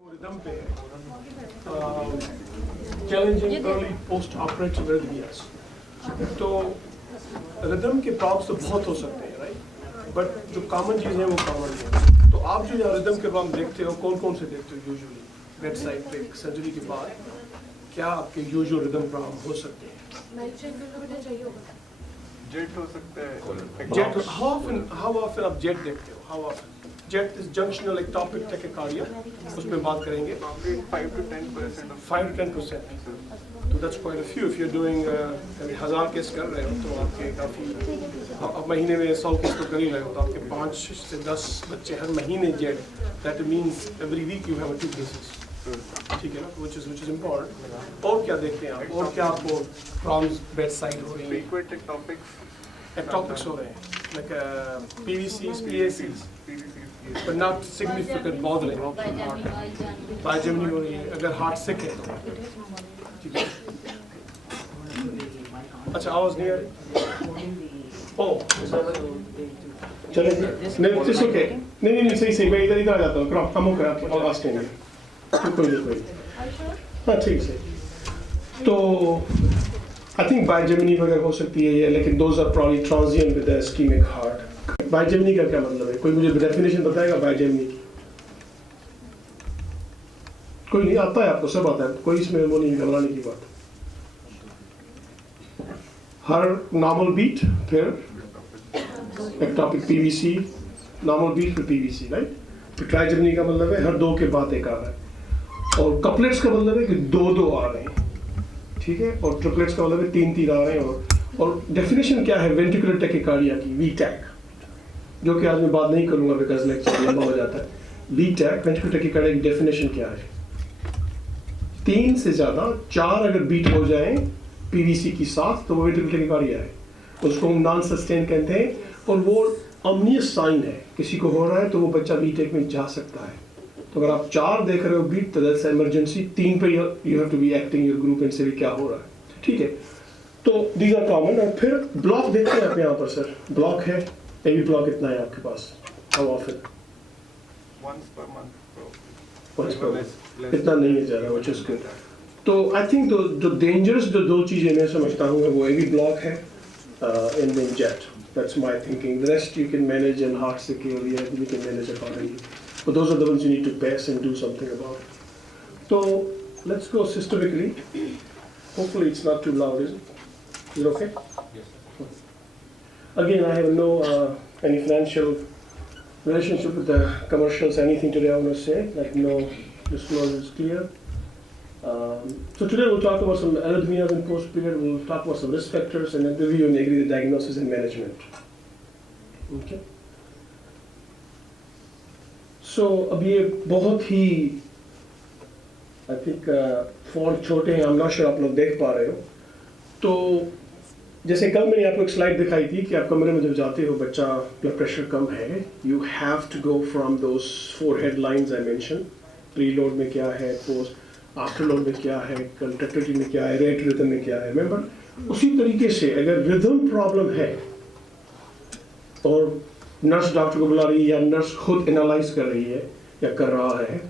Rhythm पे challenging early post operative रिदमियास। तो rhythm के प्रॉब्लम्स तो बहुत हो सकते हैं, राइट, बट जो कॉमन चीज़ है वो कॉमन है। तो आप जो यहाँ रिदम के प्रॉब्लम देखते हो, कौन कौन से देखते हो यूजुअली बेड साइड पे सर्जरी के बाद? क्या आपके यूजुअल रिदम प्रॉब्लम हो सकते हैं? जेट हो सकता है। जेट, हाउ ऑफन आप जेट देखते हो? How often? Jet is junctional ectopic tachycardia, उसमें बात करेंगे। 5 to 10%. 5 to 10%, तो that's quite a few. If you are doing 1000 case कर रहे हो तो आपके काफ़ी, अब महीने में 100 केस तो कर ही रहे हो, तो आपके 5 से 10 बच्चे हर महीने JET, that means every week you have 2 cases, ठीक है ना, which is important। और क्या देखते हैं आप, और क्या आपको प्रॉब्लम्स बेड साइड हो रही हैं? Frequent ectopics. एक्टोपिक्स हो रहे हैं, like PVCs, PACs, PVCs. but not significant bothering। बाइजेमिनी हो रही है, अगर हार्ट सिक है तो, ठीक है। अच्छा, आवाज नहीं आ रही? ओह, चले नहीं, इट्स ओके। नहीं, सही, मैं इधर आ जाता हूँ। क्रॉप हम करा के आवाज नहीं है, कोई नहीं। हाँ, ठीक है। तो आई थिंक बाइजेमिनी वगैरह हो सकती है ये, लेकिन those are probably transient with ischemic heart. Bigeminy का क्या मतलब है? कोई मुझे डेफिनेशन बताएगा बाइजेमिनी की? कोई नहीं आता है? आपको सब आता है, कोई इसमें वो नहीं घबराने की बात। हर नॉर्मल बीट, फिर एक्टोपिक पीवीसी, नॉर्मल बीट फिर पीवीसी, राइट। फिर ट्राइजेमिनी का मतलब है हर 2 के बाद एक आ रहा है, और कपलेट्स का मतलब है कि 2 आ रहे हैं, ठीक है, और ट्रिपलेट्स का मतलब है 3 आ रहे हैं। और डेफिनेशन क्या है वेंट्रिकुलर टैकिकार्डिया की? वीटैक, जो कि आज मैं बात नहीं करूंगा बिकॉज लेक्चर लंबा हो जाता है। वीटैक वेंट्रिकुलर टैकिकार्डिया की डेफिनेशन क्या है? 3 से ज़्यादा 4 अगर बीट हो जाए पीवीसी की साथ तो वो वेंट्रिकुलर टैकिकार्डिया है, उसको हम नॉन सस्टेन कहते हैं। और वो ऑब्वियस साइन है, किसी को हो रहा है तो वो बच्चा वीटैक में जा सकता है। तो अगर आप 4 देख रहे हो बीट तो दैट्स इमरजेंसी। 3 पे you have to be acting your group and से भी क्या हो रहा है, ठीक है। तो दीज आर कॉमन। और फिर ब्लॉक देखते हैं आप यहाँ पर, सर ब्लॉक है, एवी ब्लॉक इतना है आपके पास? How often? Once per month. Once per month. Less. इतना नहीं है ज़्यादा, which is good। तो आई थिंक जो डेंजरस जो 2 चीज़ें मैं समझता हूँ वो एवी ब्लॉक है and then JET. That's my thinking. The rest you can manage and heart sick area you can manage accordingly, but those are the ones you need to pass and do something about. So let's go systemically. Hopefully it's not too loud, is it? Is it okay? Yes. Again, I have no any financial relationship with the commercials, anything today I want to say, like no disclosure is clear. So today we'll talk about some arrhythmias in post-period, we'll talk about some risk factors, and then review and agree the diagnosis and management. Okay? So अब ये बहुत ही I think font छोटे हैं, I'm not sure आप लोग देख पा रहे हो। तो जैसे कल मैंने आपको एक स्लाइड दिखाई थी कि आप कमरे में जब जाते हो बच्चा ब्लड प्रेशर कम है, you have to go from those 4 headlines I mention. Preload में क्या है, पोस्ट आफ्टर लोड में क्या है, कंट्रैक्टिलिटी में क्या है, रेट रिदम में क्या है, रिमेंबर। उसी तरीके से अगर रिदम प्रॉब्लम है और नर्स डॉक्टर को बुला रही है या नर्स खुद एनालाइज कर रही है या कर रहा है,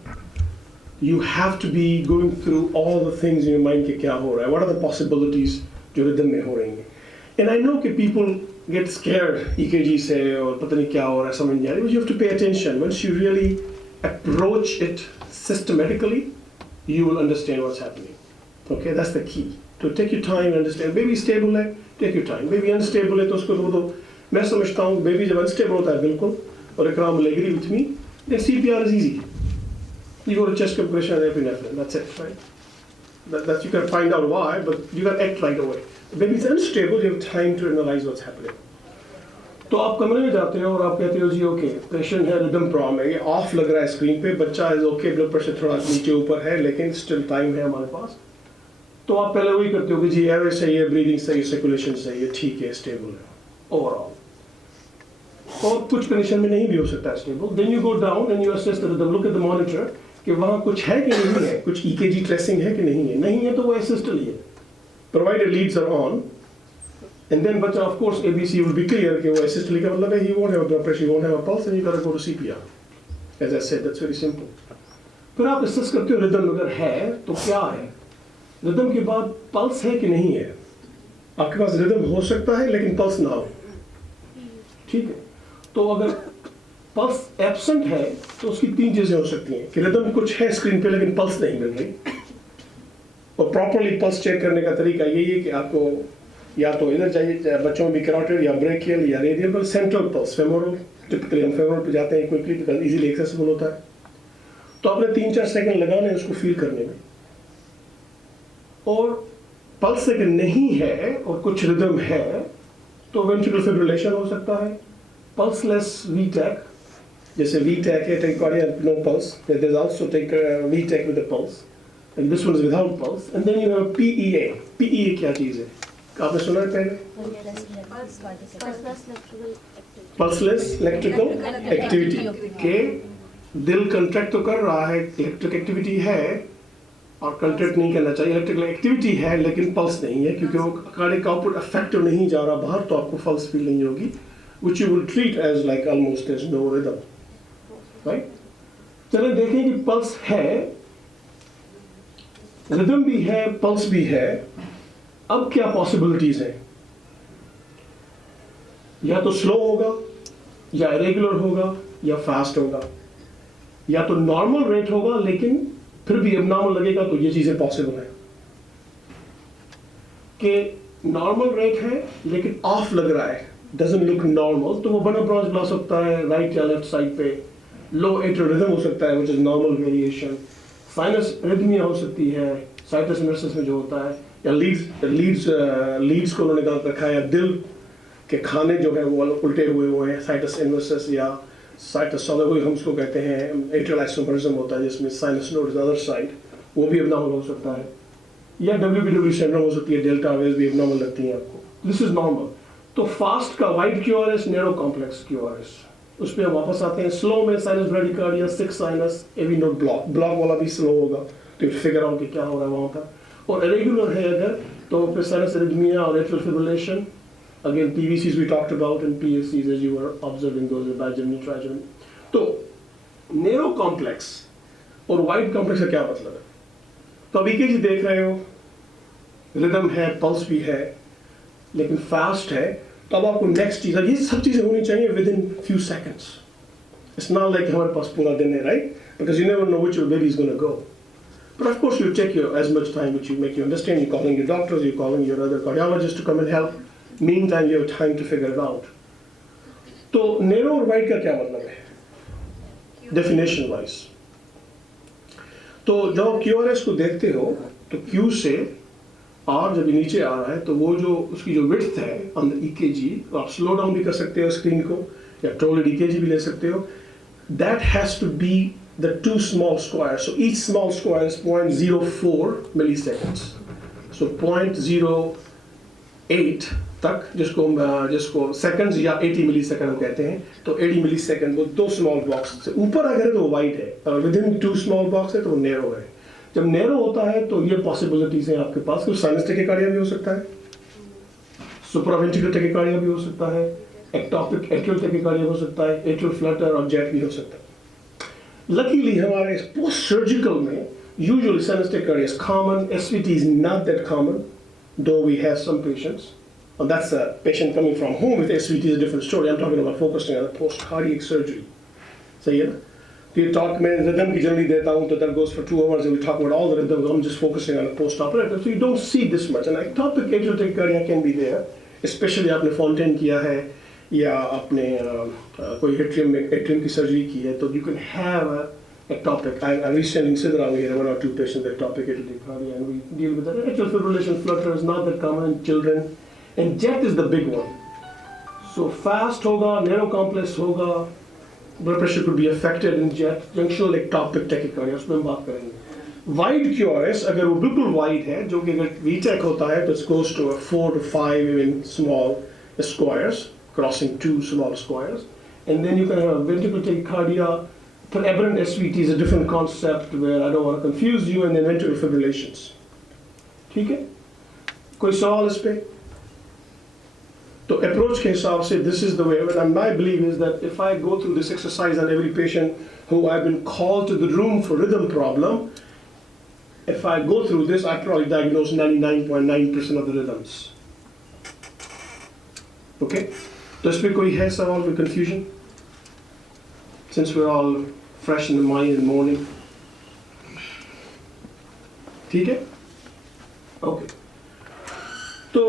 you have to be going through all the things in your mind कि क्या हो रहा है, व्हाट आर द पॉसिबिलिटीज जो रिदम में हो रही हैं। एंड आई नो कि पीपल गेट स्कैर्ड ईकेजी से और पता नहीं क्या हो रहा है, समझ नहीं आ रही, but you have to pay attention. Once you really approach it systematically you will understand what's happening. Okay, that's the key. To take your time and understand. Baby stable है, take your time. Baby unstable है तो उसको तो मैं समझता हूँ baby जब unstable होता है बिल्कुल, और Ikram will agree with me, then CPR is easy. You go to chest compression and epinephrine. That's it, right? That you can find out why, but you got to act right away. If baby is unstable, you have time to analyze what's happening. तो आप कमरे में जाते हो और आप कहते हो जी ओके पेशेंट है रिदम प्रॉब्लम है, ये ऑफ लग रहा है स्क्रीन पे, बच्चा इज ओके, ब्लड प्रेशर थोड़ा नीचे ऊपर है लेकिन स्टिल टाइम है हमारे पास। तो आप पहले वही करते हो कि जी एयर सही है, ब्रीदिंग सही है, सर्कुलेशन सही है, ठीक है, स्टेबल है ओवरऑल। और कुछ कंडीशन में नहीं भी हो सकता है stable, then you go down and you assess the rhythm, look at the monitor कि वहाँ कुछ है कि नहीं है, कुछ ईकेजी ट्रेसिंग है कि नहीं है। नहीं है तो वो असिस्टल ही है, provided leads are on. And then बच्चा of course ABC will be clear कि वो asystole का मतलब है he won't have a blood pressure, he won't have a pulse, and you gotta go to CPR. As I said, that's very simple. फिर आप discuss करते हो rhythm अगर है तो क्या है, रिदम के बाद पल्स है कि नहीं है। आपके पास रिदम हो सकता है लेकिन पल्स ना हो, ठीक है। तो अगर पल्स एब्सेंट है तो उसकी तीन चीजें हो सकती हैं कि रिदम कुछ है स्क्रीन पे लेकिन पल्स नहीं मिल रही। और प्रॉपरली पल्स चेक करने का तरीका यही है कि आपको या तो इधर चाहिए, बच्चों में भी कैरोटिड या ब्रेकियल या radial pulse, central pulse, femoral, typically हम फेमोरल पे जाते हैं क्विकली बिकॉज इजीली एक्सेसिबल होता है। तो आपने 3-4 सेकंड लगाने उसको फील करने में, और पल्स अगर नहीं है और कुछ रिदम है तो वेंट्रिकुलर फिब्रिलेशन हो सकता है। पल्सलेस वीटैक, जैसे वीटैक है tachycardia no pulse, there is also V tach with the pulse, and this one is without pulse, and then you have PEA. PEA क्या चीज है, आपने सुना है पहले? पल्सलेस इलेक्ट्रिकल एक्टिविटी के दिल कंट्रैक्ट तो कर रहा है, इलेक्ट्रिक एक्टिविटी है और कंट्रैक्ट नहीं करना चाहिए। इलेक्ट्रिकल एक्टिविटी है लेकिन पल्स नहीं है क्योंकि वो कार्डियक आउटपुट अफेक्टिव नहीं जा रहा बाहर, तो आपको पल्स फील नहीं होगी, which you will treat as like almost as no rhythm, right? चलिए देखें कि पल्स है, रिदम भी है, पल्स भी है। अब क्या पॉसिबिलिटीज हैं? या तो स्लो होगा, या इरेगुलर होगा, या फास्ट होगा, या तो नॉर्मल रेट होगा लेकिन फिर भी एबनॉर्मल लगेगा। तो ये चीजें पॉसिबल है कि नॉर्मल रेट है लेकिन ऑफ लग रहा है, डजंट लुक नॉर्मल, तो वो बना ब्रॉन्ज ग्लास सकता है राइट या लेफ्ट साइड पे। लो एट्रियल रिदम हो सकता है which is normal variation. Sinus arrhythmia हो सकती है, साइटस इनवर्सस में जो होता है, या लीड्स को उन्होंने गलत रखा है, या दिल के खाने जो है वो उल्टे हुए हैं, साइटस इनवर्सस या साइटस सोलेबल हम उसको कहते हैं। एट्रियल आइसोमरिज्म होता है जिसमें sinus node is other side, वो भी एबनॉर्मल हो सकता है। या WBW सिंड्रोम हो सकती है, डेल्टा वेव्स भी एबनॉर्मल लगती हैं आपको, दिस इज नॉर्मल। तो फास्ट का wide QRS, narrow complex QRS, उस पर वापस आते हैं। स्लो में sinus bradycardia, 6 sinus, AV node block वाला भी स्लो होगा, तो फिगर आउट कि क्या हो रहा है वहाँ पर। और इरेगुलर है अगर, तो फिर साइनस एरिथमिया और atrial fibrillation, again PVCs we talked about and PSCs as you were observing those bigeminal trigeminal. तो नैरो कॉम्प्लेक्स और वाइड कॉम्प्लेक्स का क्या मतलब है? तो अभी EKG देख रहे हो, रिदम है, पल्स भी है लेकिन फास्ट है, तो अब आपको नेक्स्ट चीज, ये सब चीजें होनी चाहिए within few seconds. It's not like हमारे पास पूरा दिन है, right? Because you never know which your baby is gonna go, but of course you take your as much time which you make you understand, you calling your doctors, you calling your other cardiologist to come and help, meantime you have time to figure it out. तो नैरो और वाइड का क्या मतलब है definition wise? तो जब QRS को देखते हो तो Q से R जब नीचे आ रहा है तो वो जो उसकी जो विड्थ है ऑन द EKG, आप स्लो डाउन भी कर सकते हो स्क्रीन को या टोल्ड EKG भी ले सकते हो, that has to be the 2 small squares. So each small square is 0.04 milliseconds. So 0.08 तक, जिसको सेकंड्स या 80 मिलीसेकंड हम कहते हैं, तो 80 मिलीसेकंड वो 2 स्मॉल बॉक्स से ऊपर अगर है तो वो वाइड है, और विद इन 2 स्मॉल बॉक्स है तो वो नैरो है। जब नैरो होता है तो ये पॉसिबिलिटीज हैं आपके पास, कुछ साइनस टेकिकार्डिया भी हो सकता है, सुप्रावेंट्रिकुलर टेकिकार्डिया भी हो सकता है, एक्टोपिक एट्रियल टेकिकार्डिया हो सकता है, एट्रियल फ्लटर और जेट भी हो सकता है। लकीली हमारे पोस्ट सर्जिकल में usually sinus tachycardia is common, SVT is not that common, though we have some patients. And that's a patient coming from home with SVT is a different story. I'm talking about focusing on the post-cardiac surgery. सही है ना? तो ये talk में rhythm की generally देता हूँ, तो that goes for 2 hours and we talk about all the rhythms. I'm just focusing on the post-operative, so you don't see this much. And ectopic atrial tachycardia can be there, especially आपने Fontaine किया है या आपने कोई atrium की surgery की है, तो you can have a ectopic. I recently in Sidra we had 1 or 2 patients with ectopic atrial tachycardia, and we deal with that. Atrial fibrillation flutter is not that common in children. And jet is the big one. So fast होगा, narrow complex होगा, blood pressure could be affected in jet, junctional ectopic tachycardia, उसमें हम बात करेंगे। Wide QRS अगर वो बिल्कुल wide है, जो कि अगर VTAC होता है तो it goes to 4 to 5 even small squares, crossing 2 small squares, and then you can have ventricular tachycardia. For aberrant SVT is a different concept where I don't want to confuse you, and then ventricular fibrillations. ठीक है? कोई सवाल इस पे? तो approach के हिसाब से this is the way, and my belief is that if I go through this exercise on every patient who I've been called to the room for rhythm problem, if I go through this, I probably diagnose 99.9% of the rhythms. Okay? तो इस पे कोई है सवाल कोई confusion? Since we're all fresh in the mind in the morning. ठीक है? Okay. तो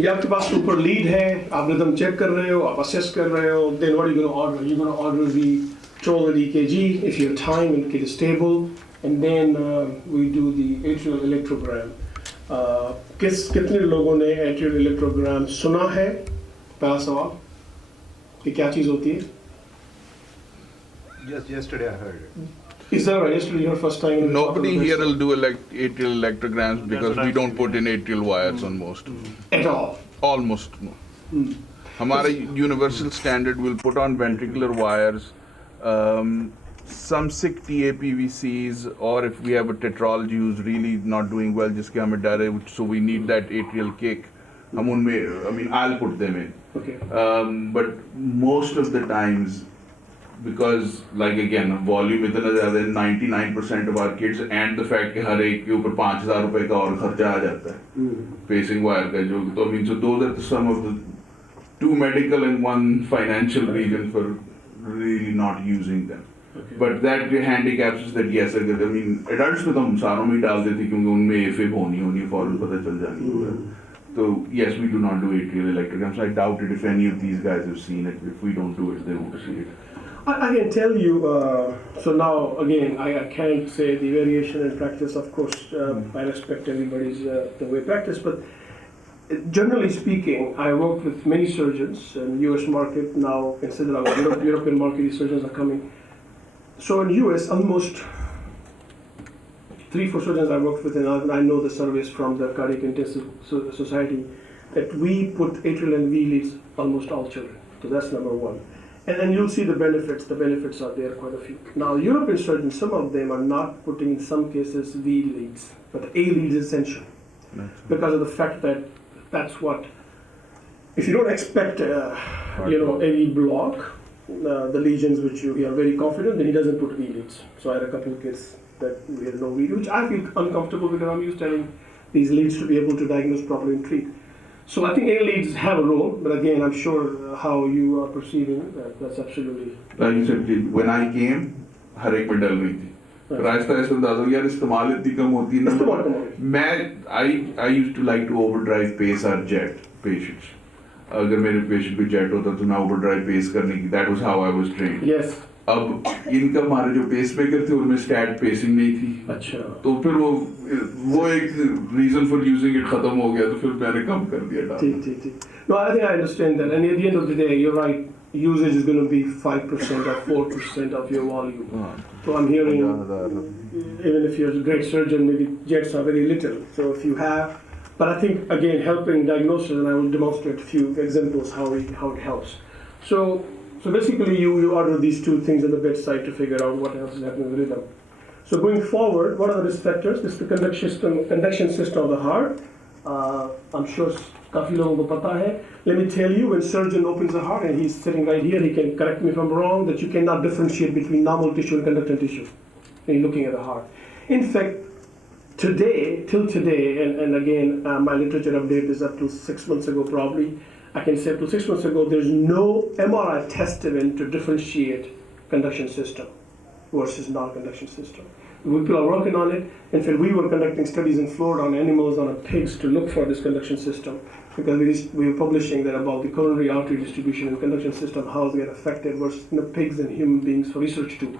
ये आपके पास ऊपर लीड है, आप रिदम चेक कर रहे हो, आप असेस कर रहे हो, then what are you going to order? You're going to order the control EKG if you have time and get it stable, and then we do the atrial electrogram. कितने लोगों ने atrial electrogram सुना है? पहला सवाल, कि क्या चीज़ होती है? Just yesterday I heard it. Is that right? Yesterday your first time? Nobody here will do atrial electrograms because we don't put in atrial wires on most. At all? Almost no. Our universal standard will put on ventricular wires, some sick TAPVCs, or if we have a tetralogy who's really not doing well, just so we need that atrial kick. I mean, I'll put them in. Okay. But most of the times, because like again volume इतना ज़्यादा है, 99% of our kids and the fact कि हर एक के ऊपर 5,000 रुपए का और खर्चा आ जाता है pacing wire का जो तो I mean so those are some of the 2 medical and 1 financial reason for really not using them. Okay. But that handicaps is that yes I mean adults में तो हम सारों में डाल देते क्योंकि उनमें AFib होनी फौरन पता चल जानी है. So yes we do not do atrial electrograms. I doubt it if any of these guys have seen it. If we don't do it they won't see it. I can tell you, so now again, I can't say the variation in practice, of course, I respect everybody's the way practice, but generally speaking, I work with many surgeons in US market now, consider our European market, these surgeons are coming. So in US, almost 3-4 surgeons I worked with, and I know the surveys from the Cardiac Intensive Society, that we put atrial and V leads almost all children. So that's number one. And then you'll see the benefits. The benefits are there, quite a few. Now, European surgeons, some of them are not putting, in some cases, V leads, but A lead is essential because of the fact that that's what. If you don't expect, AV block, the lesions which you are very confident, then he doesn't put V leads. So I had a couple of kids that we had no V leads, which I feel uncomfortable because I'm used to having these leads to be able to diagnose properly and treat. So I think A leads have a role, but again, I'm sure how you are perceiving that's absolutely. Like you said, when I came, हर एक में डल रही थी. फिर आहिस्ता आहिस्ता अंदाज़ा हो यार इस्तेमाल इतनी कम होती है ना. I used to like to overdrive pace our jet patients. अगर मेरे patient को jet होता तो मैं overdrive pace करने की. That was how I was trained. Yes. अब इनका हमारे जो पेसमेकर थे उनमें स्टैट पेसिंग नहीं थी. अच्छा. तो फिर वो एक रीजन फॉर यूजिंग इट खत्म हो गया तो फिर मैंने कम कर दिया. ठीक. No, I think I understand that, and at the end of the day, you're right. Usage is going to be 5% or 4% of your volume. So I'm hearing, even if you're a great surgeon, maybe jets are very little. So if you have, but I think again helping diagnosis, and I will demonstrate a few examples how it helps. So basically, you order these 2 things on the bedside to figure out what else is happening with rhythm. So going forward, what are the risk factors? This is the conduction system of the heart. I'm sure काफी लोगों को पता है. Let me tell you, when surgeon opens the heart, and he's sitting right here, he can correct me if I'm wrong, that you cannot differentiate between normal tissue and conductant tissue when you're looking at the heart. In fact, till today, and again, my literature update is up to 6 months ago probably, I can say up to 6 months ago, there's no MRI testament to differentiate conduction system versus non-conduction system. People are working on it. In fact, we were conducting studies in Florida on animals, on pigs, to look for this conduction system because we were publishing that about the coronary artery distribution and conduction system, how they get affected versus pigs and human beings for research too.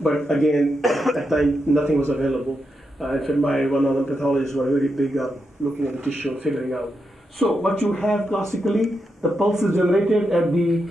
But again, at that time, nothing was available. In fact, one of the pathologists were very big on looking at the tissue and figuring out. So what you have classically, the pulse is generated at the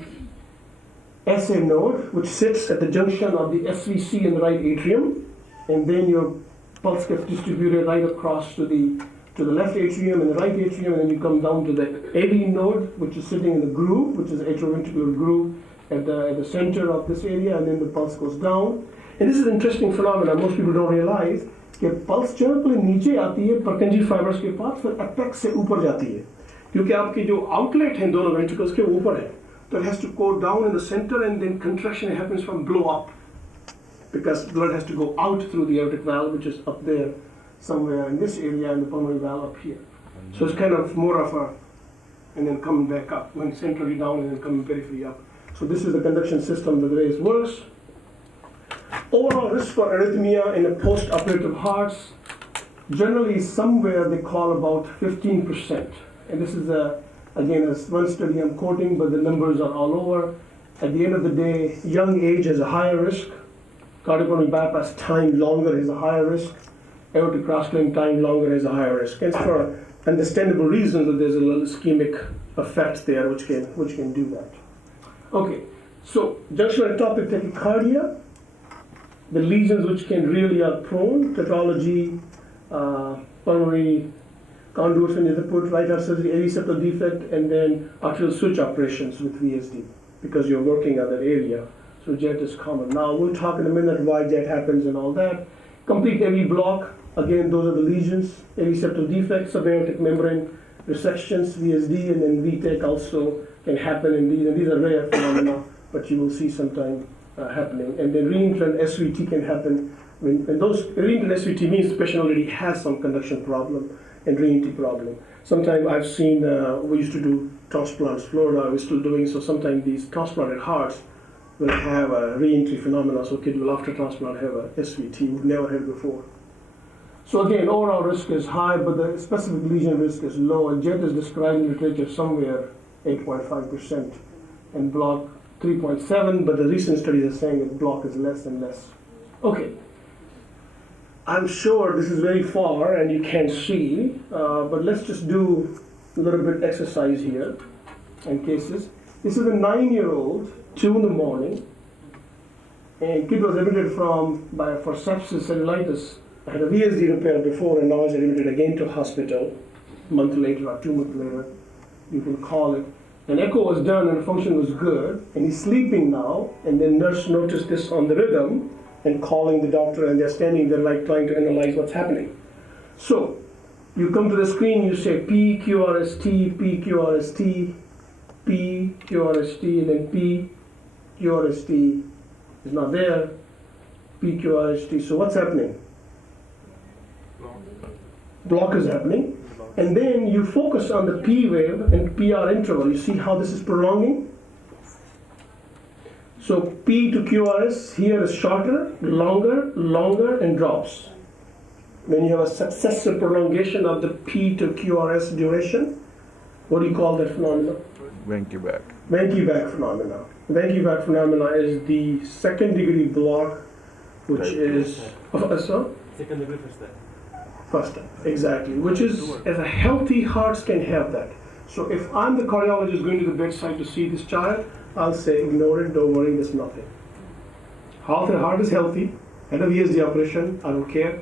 SA node, which sits at the junction of the SVC and the right atrium, and then your pulse gets distributed right across to the left atrium and the right atrium, and then you come down to the AV node, which is sitting in the groove, which is the atrioventricular groove at the center of this area, and then the pulse goes down. And this is an interesting phenomenon most people don't realize. कि pulse जो है पहले नीचे आती है Purkinje fibres के पास फिर apex से ऊपर जाती है. क्योंकि आपके जो आउटलेट हैं दोनों वेंट्रिकल्स के ऊपर है, तो it has to go down in the center and then contraction happens from below up, because blood has to go out through the aortic valve, which is up there somewhere in this area, and the pulmonary valve up here. So it's kind of more of a, and then coming back up, going centrally down and then coming peripherally up. So this is the conduction system, the way it works. Overall risk for arrhythmia in a post-operative hearts, generally somewhere they call about 15%. And this is again, as one study I'm quoting, but the numbers are all over. At the end of the day, young age has a higher risk. Cardiopulmonary bypass time longer is a higher risk. Aortic cross-claim time longer is a higher risk. And for understandable reasons that there's a little ischemic effect there which can do that. Okay, so junctional ectopic tachycardia, the lesions which can really are prone, tetralogy, pulmonary conduits when you put right heart surgery, AV septal defect, and then arterial switch operations with VSD, because you're working on that area. So JET is common. Now we'll talk in a minute why JET happens and all that. Complete AV block, again those are the lesions, AV septal defect, subaortic membrane resections, VSD, and then VTEC also can happen in these, and these are rare phenomena, but you will see sometime happening. And then reentrant SVT can happen when those reentrant SVT means the patient already has some conduction problem and re-entry problem. Sometimes I've seen, we used to do transplants, Florida, we're still doing, so sometimes these transplanted hearts will have a re-entry phenomena, so kid will after transplant have a SVT, we've never had before. So again, overall risk is high, but the specific lesion risk is low, and JET is described in literature somewhere 8.5%, and block 3.7, but the recent studies are saying that block is less and less. Okay. I'm sure this is very far and you can't see, but let's just do a little bit exercise here in cases. This is a 9-year-old, 2 in the morning, and kid was admitted for sepsis, cellulitis. I had a VSD repair before, and now is admitted again to hospital a month later or 2 months later, you can call it. An echo was done and the function was good, and he's sleeping now, and then nurse noticed this on the rhythm and calling the doctor, and they're standing there like trying to analyze what's happening. So you come to the screen, you say PQRST, PQRST, PQRST, and then PQRST is not there, PQRST. So what's happening? Block is happening. And then you focus on the P wave and PR interval. You see how this is prolonging? So P to QRS here is shorter, longer, and drops. When you have a successive prolongation of the P to QRS duration, what do you call that phenomenon? Wenke-Bach. Wenke-Bach phenomena. Wenke-Bach phenomena is the second degree block, which is second degree first time, exactly. Which is, as a healthy hearts can have that. So if I'm the cardiologist going to the bedside to see this child, I'll say, ignore it, don't worry, there's nothing. Half the heart is healthy, had a VSD operation, I don't care.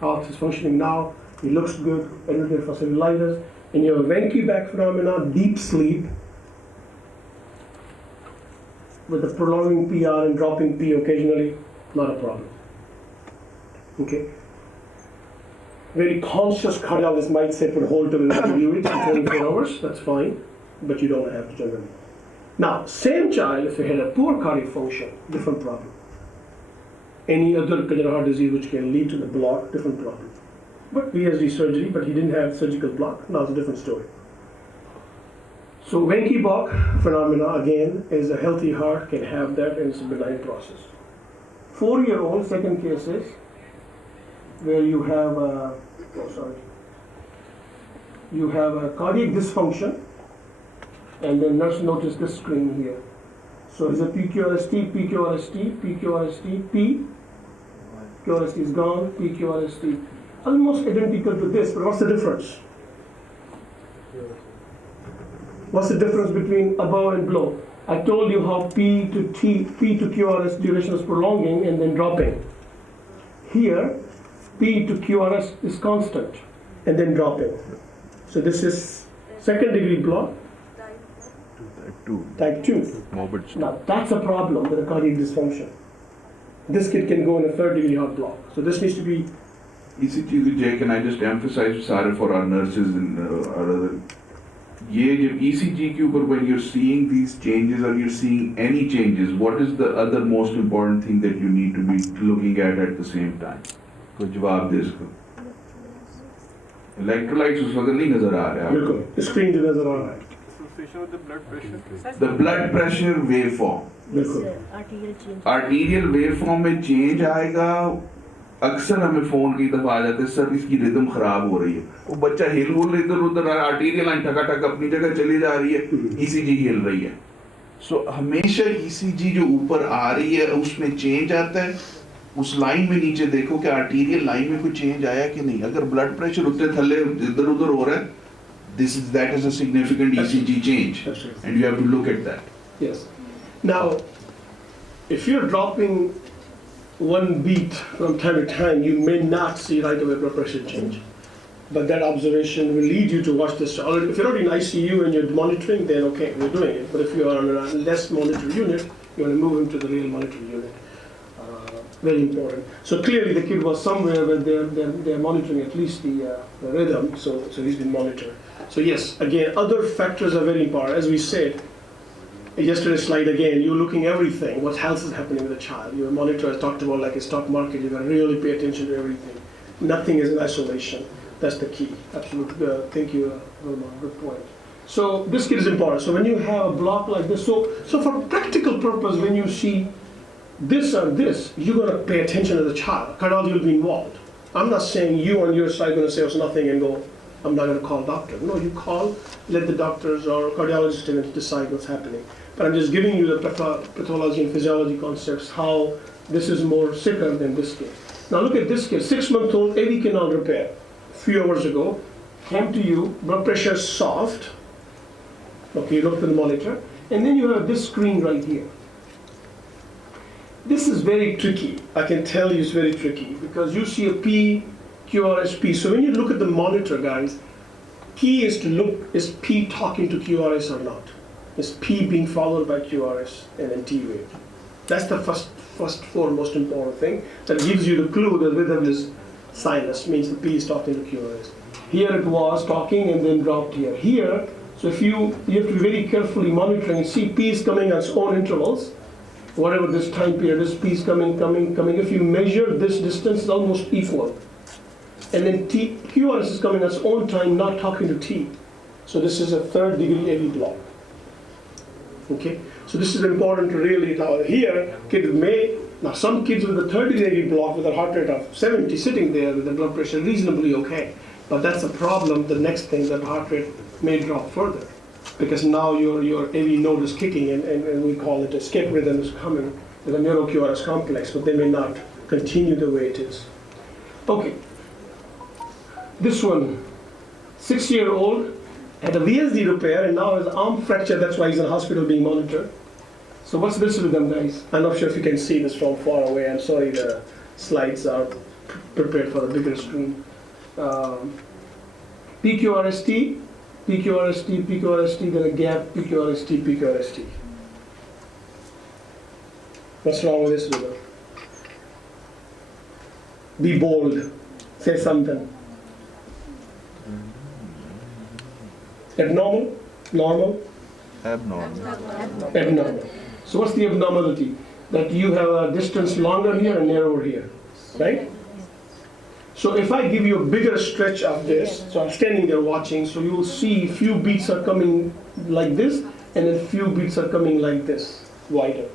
Heart is functioning now, he looks good, admitted for cellulitis, and you have a Wenke-Bach phenomena, deep sleep, with a prolonging PR and dropping P occasionally, not a problem. Okay. Very conscious cardiologist might say put a hold to it and review it in 24 hours, that's fine, but you don't have to generally. Now, same child, if he had a poor cardiac function, different problem. Any other congenital heart disease which can lead to the block, different problem. But VSD surgery, but he didn't have surgical block, now it's a different story. So Wenke-Bach phenomena, again, is a healthy heart can have that, and it's a benign process. 4-year-old, second case is where you have a cardiac dysfunction, and then nurse noticed this screen here. So it's a PQRST, PQRST, PQRST, P. QRST is gone, PQRST. Almost identical to this, but what's the difference? What's the difference between above and below? I told you how P to QRS duration is prolonging and then dropping. Here, P to QRS is constant and then dropping. So this is second degree block. Type 2. Morbid. Now that's a problem with a cardiac dysfunction. This kid can go in a third degree heart block. So this needs to be. ECG, Jay, can I just emphasize, sorry for our nurses and our other ये जब ECG के ऊपर when you're seeing these changes or you're seeing any changes, what is the other most important thing that you need to be looking at the same time? कोई जवाब दे इसको. Electrolytes उस वक्त नहीं नजर आ रहा है. बिल्कुल स्क्रीन पे नजर आ रहा है. Association with the blood pressure. The blood pressure waveform. बिल्कुल आर्टीरियल वेवफॉर्म में चेंज आएगा. अक्सर हमें फोन की दफा आ जाते हैं सर इसकी रिदम खराब हो रही है. वो बच्चा हिल हुल इधर उधर आर्टीरियल लाइन ठका अपनी जगह चली जा रही है. ECG हिल रही है. सो हमेशा ECG जो ऊपर आ रही है उसमें चेंज आता है. उस लाइन में नीचे देखो कि आर्टीरियल लाइन में कोई चेंज आया कि नहीं. अगर ब्लड प्रेशर उत्ते थल्ले इधर उधर हो रहा है that is a significant ECG change and you have to look at that. Yes. Now, if you're dropping one beat from time to time, you may not see right away blood pressure change. But that observation will lead you to watch this. If you're not in ICU and you're monitoring, then okay, we're doing it. But if you are on a less monitored unit, you want to move him to the real monitored unit. Very important. So clearly the kid was somewhere where they're monitoring at least the rhythm, so he's been monitored. So yes, again, other factors are very important. As we said, yesterday's slide again, you're looking everything. What else is happening with the child? Your monitor, I talked about like a stock market, you gotta really pay attention to everything. Nothing is in isolation. That's the key. Absolutely. Thank you, Vilma. Good point. So this kid is important. So when you have a block like this, so for practical purpose, when you see this or this, you're gonna pay attention to the child. Cardiology will be involved. I'm not saying you on your side gonna say it's nothing and go, I'm not going to call doctor. No, you call, let the doctors or cardiologists even decide what's happening. But I'm just giving you the pathology and physiology concepts, how this is more sicker than this kid. Now look at this kid, 6-month-old, AV canal repair. A few hours ago, came to you, blood pressure soft. Okay, you look at the monitor. And then you have this screen right here. This is very tricky. I can tell you it's very tricky because you see a P, QRSP. So when you look at the monitor, guys, key is to look, is P talking to QRS or not? Is P being followed by QRS and then T wave? That's the first foremost important thing. That gives you the clue that rhythm is sinus, means the P is talking to QRS. Here it was talking and then dropped here. Here, so if you have to be very carefully monitoring and see P is coming at its own intervals. Whatever this time period is, P is coming. If you measure this distance, it's almost equal. And then QRS is coming at its own time, not talking to T. So this is a 3rd degree AV block. Okay, so this is important to really now here, kid may, now some kids with a 3rd degree AV block with a heart rate of 70 sitting there with the blood pressure reasonably okay. But that's a problem, the next thing, that heart rate may drop further. Because now your AV node is kicking and we call it escape rhythm is coming with a neuro QRS complex, but they may not continue the way it is. Okay. This one, 6-year-old, had a VSD repair and now has arm fracture, that's why he's in hospital being monitored. So what's this rhythm, guys? I'm not sure if you can see this from far away. I'm sorry the slides are prepared for a bigger screen. PQRST, PQRST, PQRST, then a gap, PQRST, PQRST. What's wrong with this rhythm? Be bold, say something. Abnormal? Normal? Abnormal. So what's the abnormality? That you have a distance longer here and narrower here, right? So if I give you a bigger stretch of this, so I'm standing there watching, so you will see few beats are coming like this, and then few beats are coming like this, wider.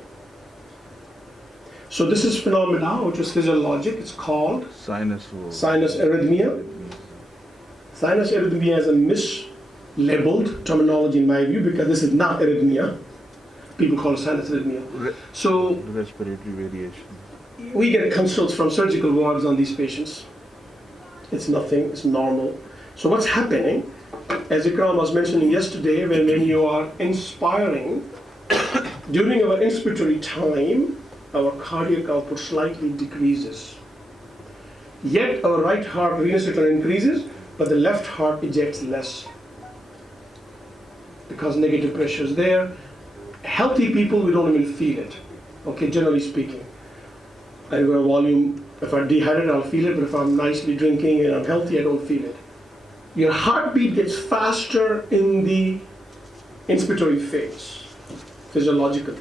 So this is phenomena which is physiologic. It's called sinus arrhythmia. Sinus arrhythmia is a mislabeled terminology in my view because this is not arrhythmia. People call it sinus arrhythmia. So respiratory variation. We get consults from surgical wards on these patients. It's nothing, it's normal. So what's happening, as Ikram was mentioning yesterday, when you are inspiring, during our inspiratory time, our cardiac output slightly decreases. Yet our right heart venous return increases, but the left heart ejects less because negative pressure is there. Healthy people, we don't even feel it, okay, generally speaking. And our volume, if I'm dehydrated, I'll feel it, but if I'm nicely drinking and I'm healthy, I don't feel it. Your heartbeat gets faster in the inspiratory phase, physiologically,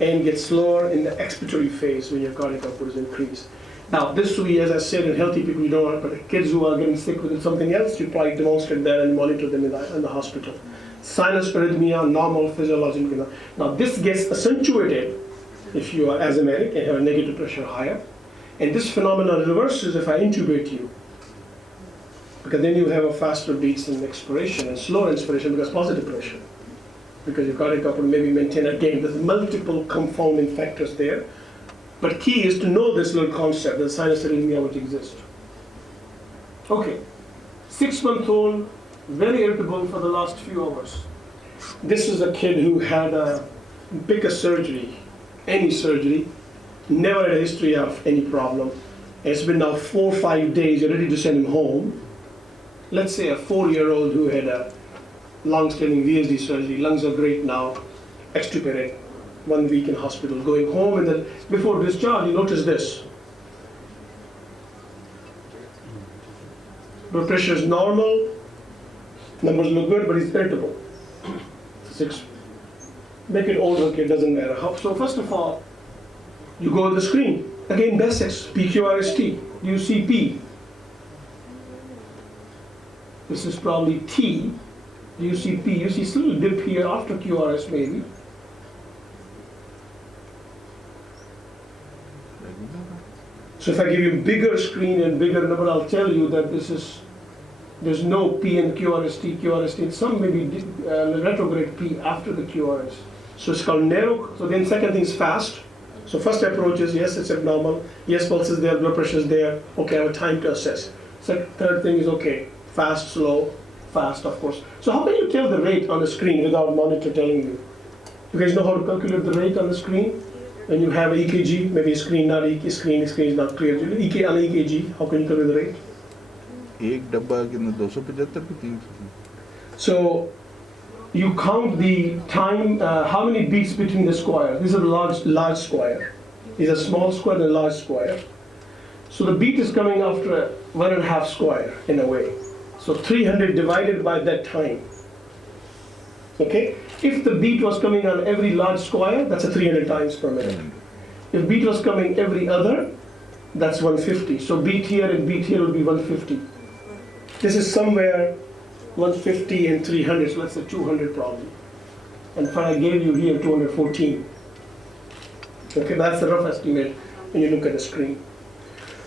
and gets slower in the expiratory phase when your cardiac output is increased. Now, this we, as I said, in healthy people, you don't, but kids who are getting sick with something else, you probably demonstrate that and monitor them in the hospital. Sinus arrhythmia, normal physiological. Now, this gets accentuated if you are asthmatic and have a negative pressure higher. And this phenomenon reverses if I intubate you. Because then you have a faster beats in expiration and slower inspiration because positive pressure. Because your cardiac output may be maintained again. There's multiple confounding factors there. But key is to know this little concept, that sinus arrhythmia which exists. Okay, 6-month-old, very irritable for the last few hours. This is a kid who had pick a surgery, any surgery, never had a history of any problem. It's been now 4 or 5 days, you're ready to send him home. Let's say a 4-year-old who had a long-standing VSD surgery, lungs are great now, extubated, 1 week in hospital, going home, and then before discharge, you notice this. Blood pressure is normal, numbers look good, but he's irritable. 6. Make it older, okay, doesn't matter. So first of all, you go to the screen. Again, basics, PQRST. Do you see P? This is probably T. Do you see P? You see a little dip here after QRS maybe. So if I give you bigger screen and bigger number, I'll tell you that there's no P in QRST, QRST, some maybe retrograde P after the QRS. So it's called narrow. So then second thing is fast. So first approach is, yes, it's abnormal. Yes, pulse is there, blood pressure is there. Okay, I have time to assess. Third thing is, okay, fast, slow, fast, of course. So how can you tell the rate on the screen without monitor telling you? You guys know how to calculate the rate on the screen? When you have an EKG, maybe a screen not screen is not clear. On EKG, how can you calculate the rate? एक डब्बा कितना 275 की 300. So you count the time, how many beats between the square. These are large square. These are small square and large square. So the beat is coming after 1.5 square in a way. So 300 divided by that time. Okay? If the beat was coming on every large square, that's a 300 times per minute. If beat was coming every other, that's 150. So beat here and beat here will be 150. This is somewhere 150 and 300, so let's say 200 probably. And if I gave you here 214. Okay, that's the rough estimate when you look at the screen.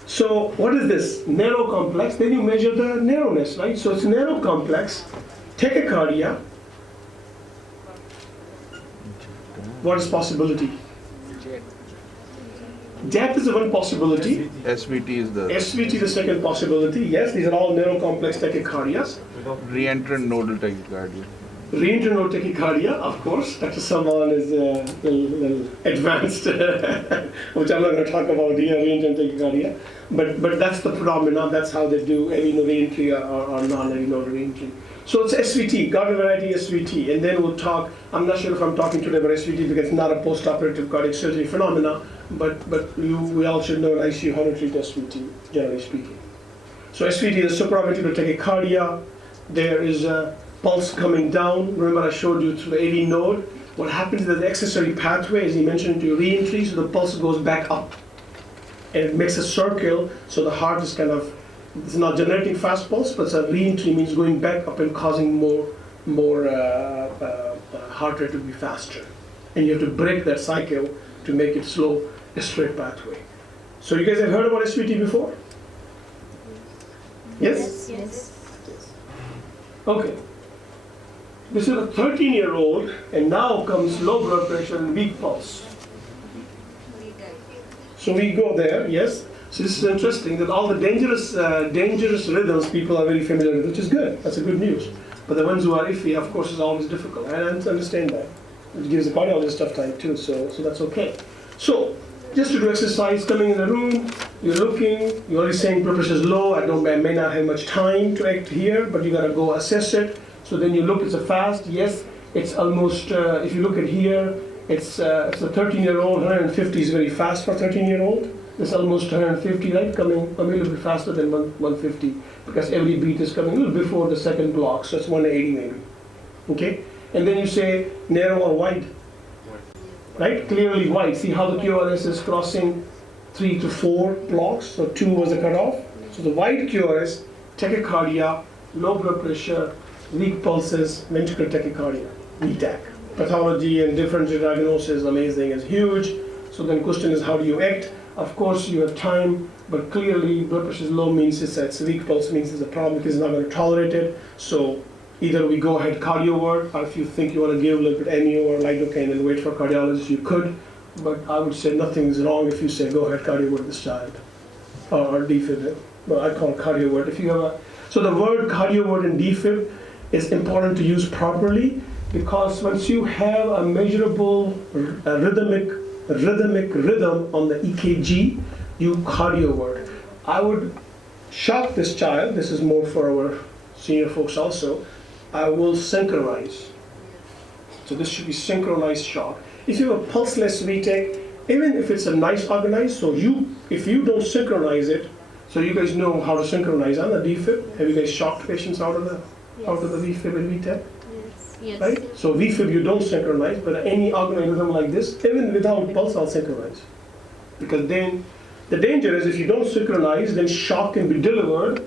So what is this? Narrow complex, then you measure the narrowness, right? So it's narrow complex, tachycardia. What is possibility? Death is the one possibility. SVT is the SVT the second possibility. Yes, these are all narrow complex tachycardias. re-entrant nodal tachycardia. Re-entrant nodal tachycardia, of course. Dr. Saman is a little advanced, which I'm not going to talk about here, re-entrant tachycardia. But that's the phenomenon. That's how they do any re-entry or non-nodal re-entry. So it's SVT, garden variety SVT, and then we'll talk. I'm not sure if I'm talking today about SVT because it's not a post-operative cardiac surgery phenomena, but we all should know in ICU how to treat SVT, generally speaking. So SVT is supraventricular tachycardia. There is a pulse coming down. Remember I showed you through the AV node. What happens is that the accessory pathway, as he mentioned, to re-entry, so the pulse goes back up. And it makes a circle, so the heart is kind of, it's not generating fast pulse, but it's a re-entry means going back up and causing more heart rate to be faster. And you have to break that cycle to make it slow, a straight pathway. So you guys have heard about SVT before? Yes? Yes. Okay. This is a 13-year-old, and now comes low blood pressure and weak pulse. So we go there, yes. So this is interesting that all the dangerous rhythms people are very familiar with, which is good. That's a good news. But the ones who are iffy, of course, is always difficult. And I understand that. It gives the cardiologist tough time too, so that's okay. So just to do exercise, coming in the room, you're looking, you're already saying blood pressure is low. I may not have much time to act here, but you gotta go assess it. So then you look, it's a fast. Yes, it's almost. If you look at here, it's a 13-year-old. 150 is very fast for a 13-year-old. This is almost 150, right? Coming a little bit faster than 150 because every beat is coming a little before the second block, so it's 180 maybe. Okay? And then you say narrow or wide. Right? Clearly wide. See how the QRS is crossing 3 to 4 blocks, so 2 was the cutoff. So the wide QRS, tachycardia, low blood pressure, weak pulses, ventricular tachycardia, VTAC. Pathology and differential diagnosis, amazing, is huge. So then question is, how do you act? Of course, you have time, but clearly blood pressure is low means it's weak pulse means it's a problem because it's not going to tolerate it. So either we go ahead cardio word, or if you think you want to give a little bit amio or lidocaine and wait for cardiologist, you could. But I would say nothing's wrong if you say go ahead cardio word this child, or defib. Well, I call it cardio word. If you have so the word cardio word and defib is important to use properly, because once you have a measurable rhythmic rhythm on the EKG, you cardio word. I would shock this child. This is more for our senior folks also. I will synchronize. So this should be synchronized shock. If you have a pulseless VTAC, even if it's a nice organized, so if you don't synchronize it, so you guys know how to synchronize on the defib. Have you guys shocked patients out of the VFib and VTAC? Yes. Right? So VFib you don't synchronize, but any organized rhythm like this, even without pulse, I'll synchronize. Because then the danger is if you don't synchronize, then shock can be delivered.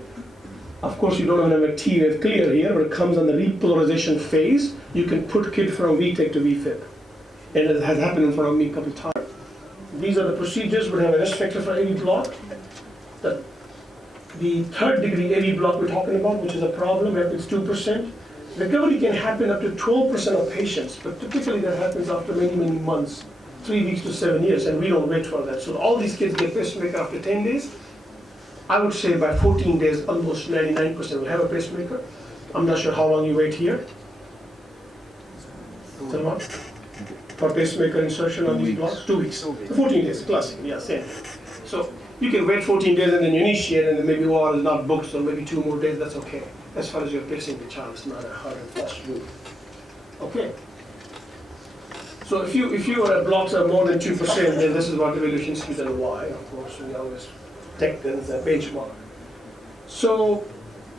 Of course, you don't have a T wave clear here, but it comes on the repolarization phase. You can put kid from VTAC to VFib. And it has happened in front of me a couple of times. These are the procedures. We have an S factor for AV block. The third degree AV block we're talking about, which is a problem, happens 2%. Recovery can happen up to 12% of patients, but typically that happens after many, many months, 3 weeks to 7 years, and we don't wait for that. So all these kids get pacemaker after 10 days. I would say by 14 days, almost 99% will have a pacemaker. I'm not sure how long you wait here. For pacemaker insertion on these blocks, 2 weeks. So 14 days, classic, yeah, same. So you can wait 14 days and then you initiate, and then maybe OR is not booked, so maybe 2 more days, that's okay. As far as you're pacing the child, it's not a hard and fast rule. Okay. So if your blocks are more than 2%, then this is what evaluation speed and Y, of course, we always take that as a benchmark. So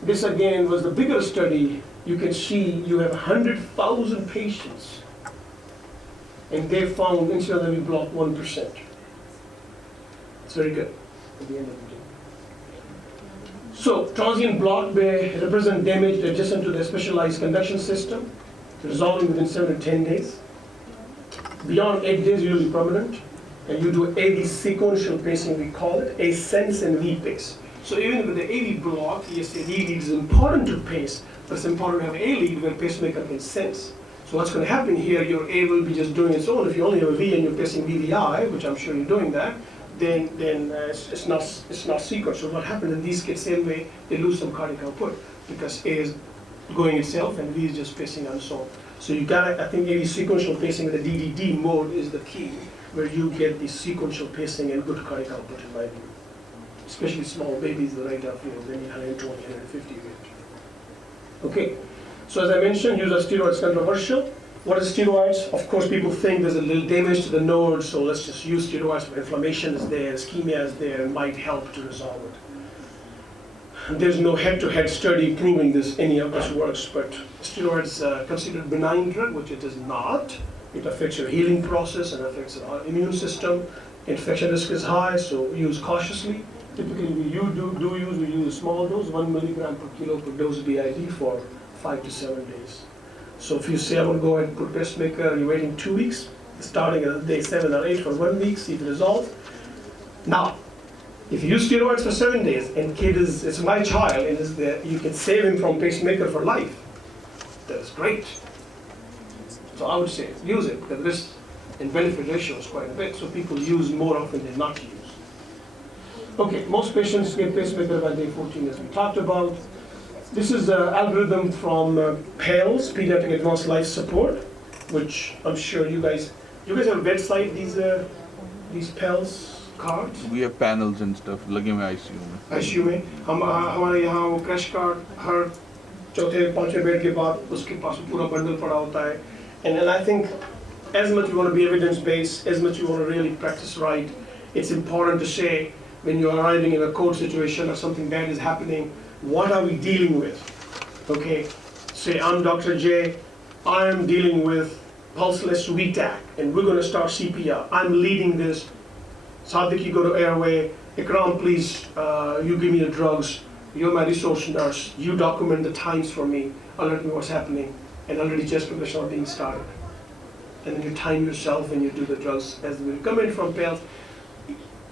this again was the bigger study. You can see you have 100,000 patients, and they found insulin block 1%. It's very good at the end of the day. So transient block may represent damage adjacent to the specialized conduction system, resolving within 7 to 10 days. Beyond 8 days, usually permanent. And you do AV sequential pacing, we call it, A sense and V pace. So even with the AV block, yes, the V lead is important to pace, but it's important to have A lead where pacemaker can sense. So what's going to happen here, your A will be just doing its own. If you only have a V and you're pacing VVI, which I'm sure you're doing that, then it's not sequential. So what happens in these kids, same way, they lose some cardiac output because A is going itself and V is just pacing on its own. So you got, I think, AV sequential pacing with the DDD mode is the key, where you get the sequential pacing and good cardiac output in my view. Especially small babies, the rate of, they need 120, 150 range. Okay, so as I mentioned, use of steroids controversial. What is steroids? Of course, people think there's a little damage to the node, so let's just use steroids for inflammation is there, ischemia is there, and might help to resolve it. There's no head-to-head study proving this, any of this works, but steroids are considered benign drug, which it is not. It affects your healing process and affects our immune system. Infection risk is high, so use cautiously. Typically, we use a small dose, 1 milligram per kilo per dose BID for 5 to 7 days. So if you say, I'm going to go ahead and put pacemaker, you're waiting 2 weeks, starting at day 7 or 8 for 1 week, see if it resolves. Now, if you use steroids for 7 days, and kid it's my child, and is there, you can save him from pacemaker for life. That is great. So I would say, use it, because risk and benefit ratio is quite a bit, so people use more often than not use. Okay, most patients get pacemaker by day 14, as we talked about. This is an algorithm from PALS, Pediatric Advanced Life Support, which I'm sure you guys have a website, these PALS cards? We have panels and stuff, लगे हुए ICU में. ICU में हमारे यहाँ वो crash card हर चौथे पांचवें bed के बाद उसके पास पूरा बंडल पड़ा होता है. And I think as much you want to be evidence-based, as much you want to really practice right, it's important to say, when you're arriving in a court situation or something bad is happening, what are we dealing with? Okay, say I'm Dr. J, I am dealing with pulseless VTAC, and we're going to start CPR. I'm leading this. Sadiq, you go to airway. Ikram, please, you give me the drugs. You're my resource nurse. You document the times for me. Alert me what's happening. And already chest compression are being started. And then you time yourself and you do the drugs as they come in from pills.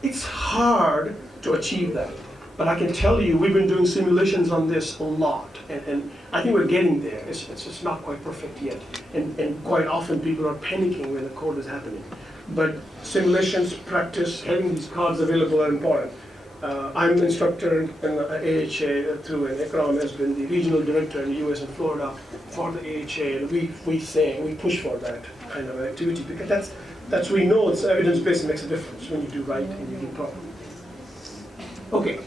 It's hard to achieve that. But I can tell you, we've been doing simulations on this a lot. And I think we're getting there. It's just not quite perfect yet. And quite often people are panicking when the code is happening. But simulations, practice, having these cards available are important. I'm an instructor in AHA through, and Ikram has been the regional director in the US and Florida for the AHA, and we push for that kind of activity, because that's we know it's evidence-based, makes a difference when you do right and you do properly. Okay,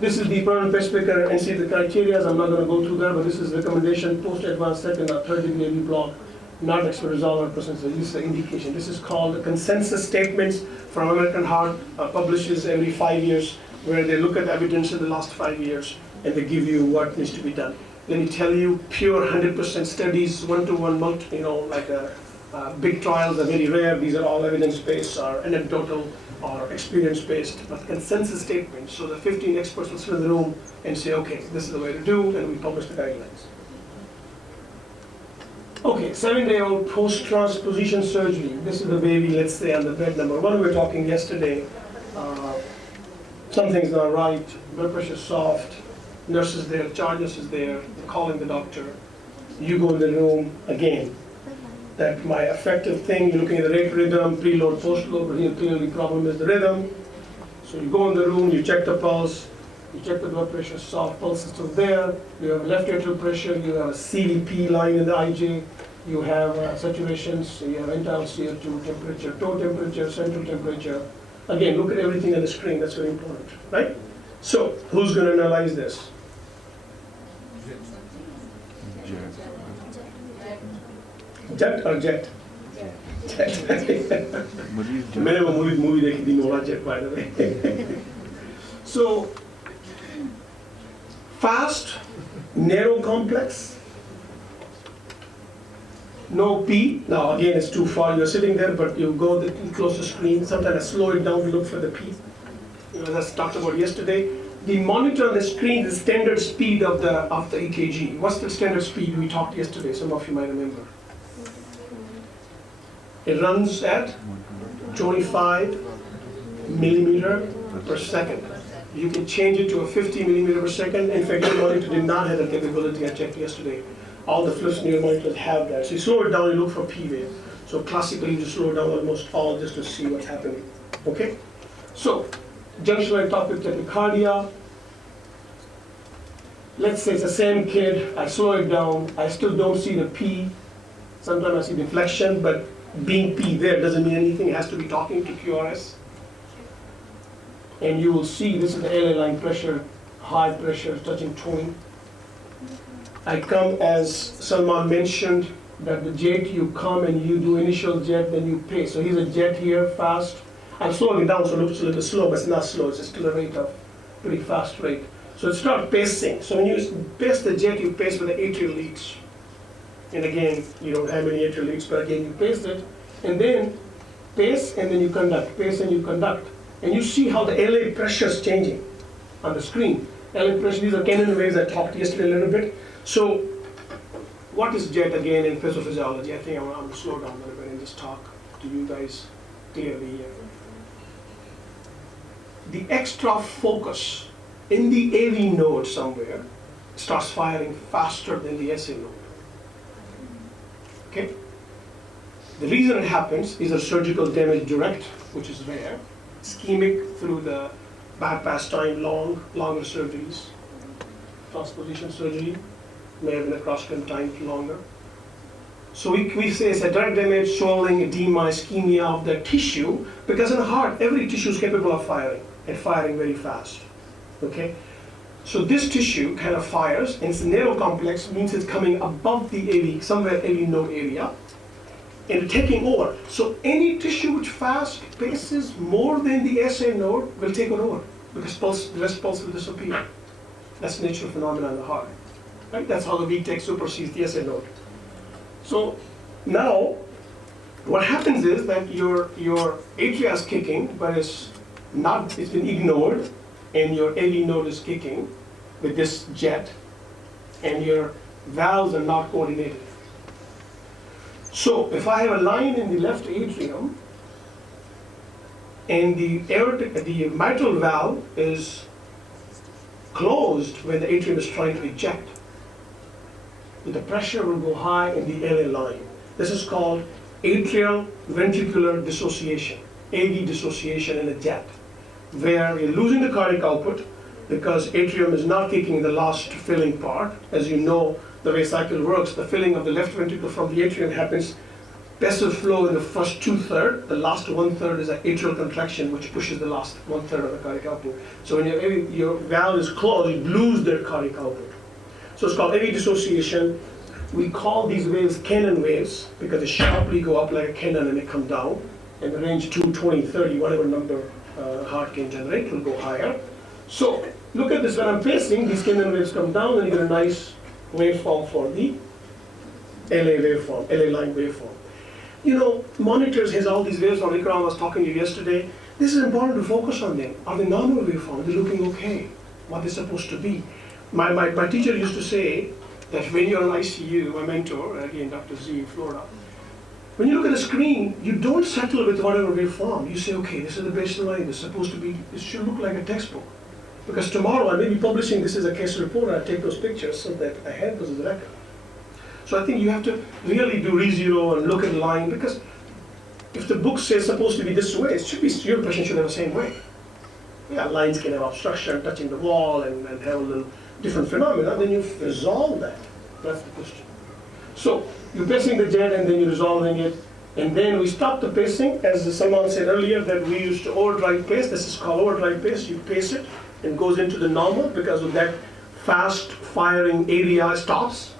this is the permanent pacemaker and see the criteria. I'm not going to go through that, but this is recommendation post-advanced second or third degree AV block, not expert resolver percentage. This is the indication. This is called the consensus statements from American Heart, publishes every 5 years, where they look at evidence in the last 5 years and they give you what needs to be done. Let me tell you, pure 100% studies, one-to-one, big trials are very rare. These are all evidence-based or anecdotal or experience-based, but consensus statements. So the 15 experts will sit in the room and say, okay, this is the way to do, and we publish the guidelines. Okay, 7-day-old post-transposition surgery. This is the baby, let's say, on the bed number 1. We were talking yesterday. Something's not right, blood pressure soft, nurse is there, charge nurse is there, they're calling the doctor. You go in the room again. That my effective thing, you're looking at the rate rhythm, preload, postload, but here clearly problem is the rhythm. So you go in the room, you check the pulse, you check the blood pressure, soft, pulse is still there, you have left atrial pressure, you have a CVP line in the IJ, you have saturations, you have end-tidal CO2, temperature, toe temperature, central temperature. Again, look at everything on the screen, that's very important, right? So, who's going to analyze this? Jet or jet? Jet. मैंने वो movie देखी थी Nola Jet, by the way. So, fast, narrow complex, no P. Now again, it's too far. You're sitting there, but you go close to the screen. Sometimes I slow it down to look for the P. That's talked about yesterday. The monitor on the screen is the standard speed of the EKG. What's the standard speed we talked yesterday? Some of you might remember. It runs at 25 millimeter per second. You can change it to a 50 millimeter per second. In fact, your monitor did not have that capability. I checked yesterday. All the flips in your monitors have that. So you slow it down, you look for P wave. So classically, you just slow it down almost all just to see what's happening. Okay? So, junctional ectopic tachycardia. Let's say it's the same kid. I slow it down. I still don't see the P. Sometimes I see the inflection, but being P there doesn't mean anything. It has to be talking to QRS. And you will see this is the LA line pressure, high pressure touching 20. I come, as Salman mentioned, that the jet, you come and you do initial jet, then you pace. So here's a jet here, fast. I'm slowing it down, so it looks a little slow, but it's not slow. It's still a rate of pretty fast rate. So it starts pacing. So when you pace the jet, you pace with the atrial leads. And again, you don't have any atrial leads, but again, you pace it. And then pace, and then you conduct. Pace, and you conduct. And you see how the LA pressure is changing on the screen. LA pressure, these are Cannon waves I talked yesterday a little bit. So, what is jet again in physiophysiology? I think I'm going to slow down a little bit and just talk to you guys clearly here. The extra focus in the AV node somewhere starts firing faster than the SA node. Okay? The reason it happens is a surgical damage direct, which is rare. Ischemic through the bypass time, longer surgeries. Transposition surgery may have been a cross-country time longer. So we say it's a direct damage, swelling, edema, ischemia of the tissue, because in the heart, every tissue is capable of firing, and firing very fast. Okay? So this tissue kind of fires, and it's a narrow complex, means it's coming above the AV, somewhere AV node area, and taking over. So any tissue which fast paces more than the SA node will take it over because the rest pulse will disappear. That's the natural phenomenon in the heart. Right? That's how the VTech supersedes the SA node. So now, what happens is that your atria is kicking, but it's been ignored, and your AV node is kicking with this jet, and your valves are not coordinated. So if I have a line in the left atrium, and the mitral valve is closed when the atrium is trying to eject, the pressure will go high in the LA line. This is called atrial ventricular dissociation, AV dissociation in a jet, where you're losing the cardiac output because atrium is not kicking the last filling part. As you know, the way cycle works, the filling of the left ventricle from the atrium happens passive flow in the first 2/3. The last 1/3 is an atrial contraction, which pushes the last 1/3 of the cardiac output. So when your valve is closed, you lose the cardiac output. So it's called AV dissociation. We call these waves cannon waves because they sharply go up like a cannon and they come down. And the range 2, 20, 30, whatever number heart can generate will go higher. So look at this, when I'm pacing, these cannon waves come down and you get a nice waveform for the LA waveform, LA line waveform. You know, monitors has all these waveforms. Ikram was talking to you yesterday. This is important to focus on them. Are they normal waveforms? They're looking okay. What they're supposed to be. My teacher used to say that when you're in ICU, my mentor, again, Dr. Z in Florida, when you look at a screen, you don't settle with whatever waveform. You say, okay, this is the baseline. It's supposed to be, it should look like a textbook. Because tomorrow I may be publishing this as a case report, and I take those pictures so that I have those as a record. So I think you have to really do re-zero and look at the line, because if the book says supposed to be this way, it should be, your patient should have the same way. Yeah, lines can have obstruction, touching the wall, and have a little different phenomena, then you resolve that. That's the question. So you're pacing the jet and then you're resolving it, and then we stop the pacing, as Salman said earlier, that we used to overdrive pace. This is called overdrive pace. You pace it and goes into the normal because of that fast firing area stops,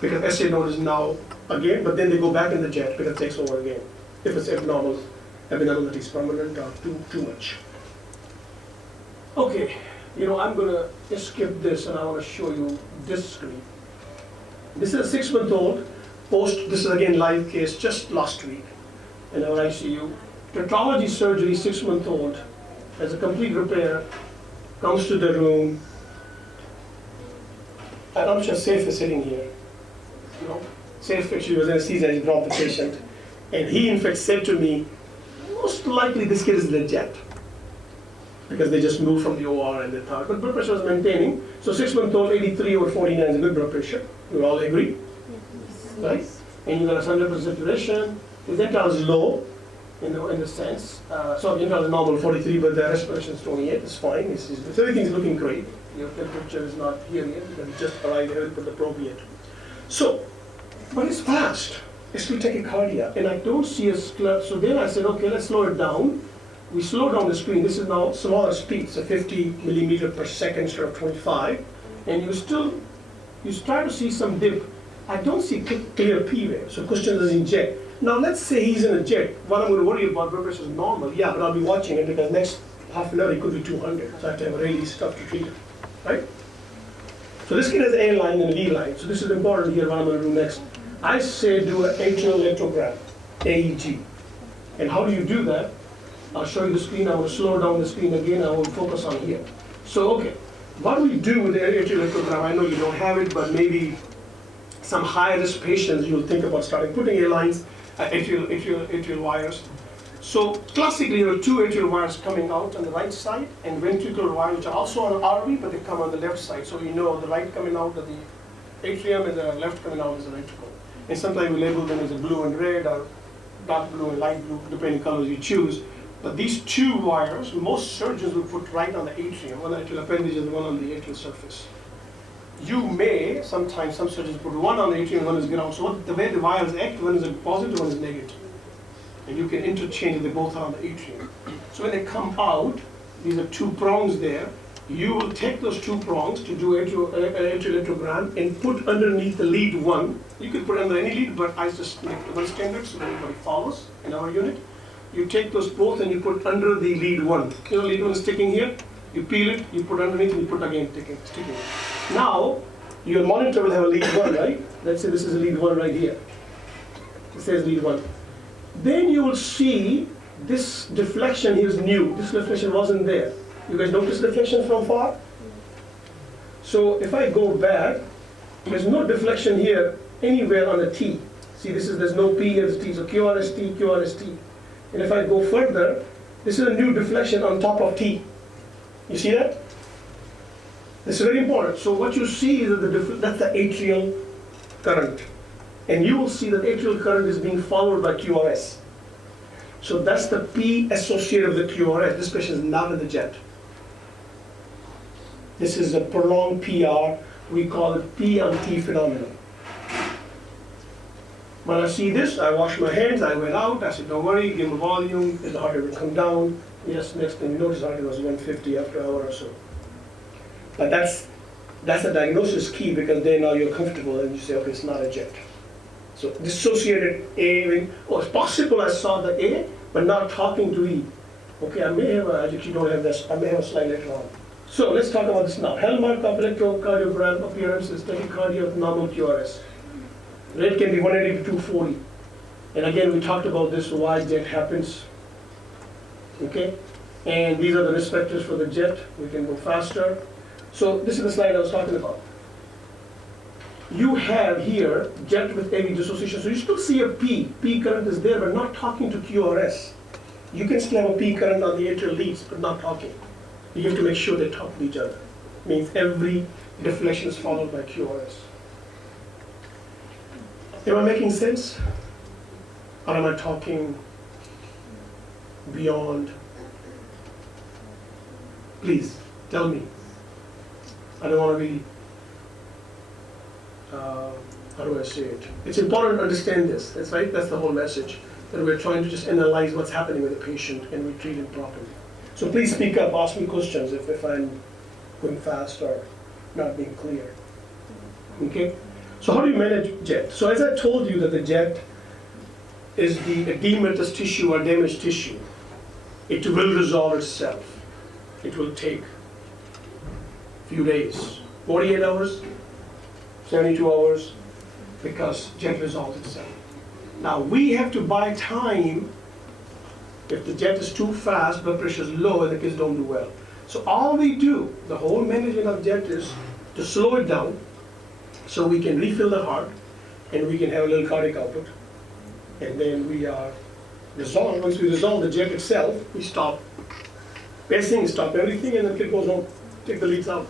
because SA node is now again, but then they go back in the jet because it takes over again. If it's abnormal, abnormality is permanent or too much. Okay, you know, I'm going to skip this and I want to show you this screen. This is a 6-month-old this is again live case just last week in our ICU. Tetralogy surgery, 6-month-old, has a complete repair, comes to the room, and I'm just Saif is sitting here. You know, Saif actually was anesthesia, he brought the patient, and he in fact said to me, most likely this kid is legit, because they just moved from the OR and they thought, but blood pressure was maintaining. So 6-month-old, 83/49 is a good blood pressure. We all agree, right? And you got a 100% saturation. His enteral is low, in the sense. So the enteral is normal 43, but the respiration is 28. It's fine. So everything's looking great. Your temperature is not here yet because it just arrived. I haven't put the probe yet. So, but it's fast. It's to tachycardia, and I don't see a so then I said, okay, let's slow it down. We slow down the screen. This is now smaller speed, so 50 millimeter per second instead of 25, and you start to see some dip. I don't see clear P wave, so question is inject. Now let's say he's in a jet. What I'm going to worry about, blood pressure is normal, yeah, but I'll be watching it because next half an hour it could be 200, so I have to have a really tough to treat it, right? So this kid has A line and V line, so this is important here. What I'm going to do next, I say do an atrial electrogram, AEG, and how do you do that? I'll show you the screen. I want to slow down the screen again. I will focus on here. So, okay, what we do with the atrial electrogram, I know you don't have it, but maybe some high-risk patients, you'll think about starting putting A-lines, atrial wires. So, classically, there are two atrial wires coming out on the right side, and ventricular wires, which are also on RV, but they come on the left side. So, you know the right coming out of the atrium and the left coming out is the ventricle. And sometimes we label them as a blue and red, or dark blue and light blue, depending colors you choose. But these two wires, most surgeons will put right on the atrium, one on the atrial appendage and one on the atrial surface. You may, sometimes some surgeons put one on the atrium and one is ground. So the way the wires act, one is a positive, one is negative. And you can interchange if they both are on the atrium. So when they come out, these are two prongs there. You will take those two prongs to do atrial electrogram and put underneath the lead one. You could put under any lead, but I just make one standard so that everybody follows in our unit. you take those both and you put under the lead one. You know, lead one is sticking here. You peel it, you put underneath, and you put again sticking. Now, your monitor will have a lead one, right? Let's say this is a lead one right here. It says lead one. Then you will see this deflection here is new. This deflection wasn't there. You guys notice deflection from far? So if I go back, there's no deflection here anywhere on the T. See, there's no P here, it's T, so QRST, QRST. And if I go further, this is a new deflection on top of T. You see that? This is very important. So what you see is that that's the atrial current. And you will see that atrial current is being followed by QRS. So that's the P associated with the QRS. This patient is not in the jet. This is a prolonged PR. We call it P on T phenomenon. When I see this, I wash my hands, I went out, I said, don't worry, give him a volume, the heart rate will come down. Yes, next thing you notice, heart rate was 150 after an hour or so. But that's a diagnosis key, because then now you're comfortable and you say, okay, it's not a jet. So dissociated A, it's possible I saw the A, but not talking to E. Okay, I may have actually don't have this, I may have a slide later on. So let's talk about this now. Hallmark of electrocardiogram appearance is tachycardia with normal QRS. Rate can be 180 to 240. And again, we talked about this, why jet happens. Okay? And these are the risk factors for the jet. We can go faster. So this is the slide I was talking about. You have here jet with AV dissociation. So you still see a P. P current is there, but not talking to QRS. You can still have a P current on the atrial leads, but not talking. You have to make sure they talk to each other. Means every deflection is followed by QRS. Am I making sense? Or am I talking beyond? Please, tell me. I don't want to be, how do I say it? It's important to understand this, that's right, that's the whole message. That we're trying to just analyze what's happening with the patient and we treat it properly. So please speak up, ask me questions if I'm going fast or not being clear. Okay? So how do you manage jet? So as I told you that the jet is the edematous tissue or damaged tissue. It will resolve itself. It will take a few days, 48 hours, 72 hours, because jet resolves itself. Now we have to buy time. If the jet is too fast, blood pressure is low, and the kids don't do well. So all we do, the whole management of jet is to slow it down, so we can refill the heart, and we can have a little cardiac output. And then we are resolved. Once we resolve the jet itself, we stop pacing, stop everything, and the kid goes home, take the leads out.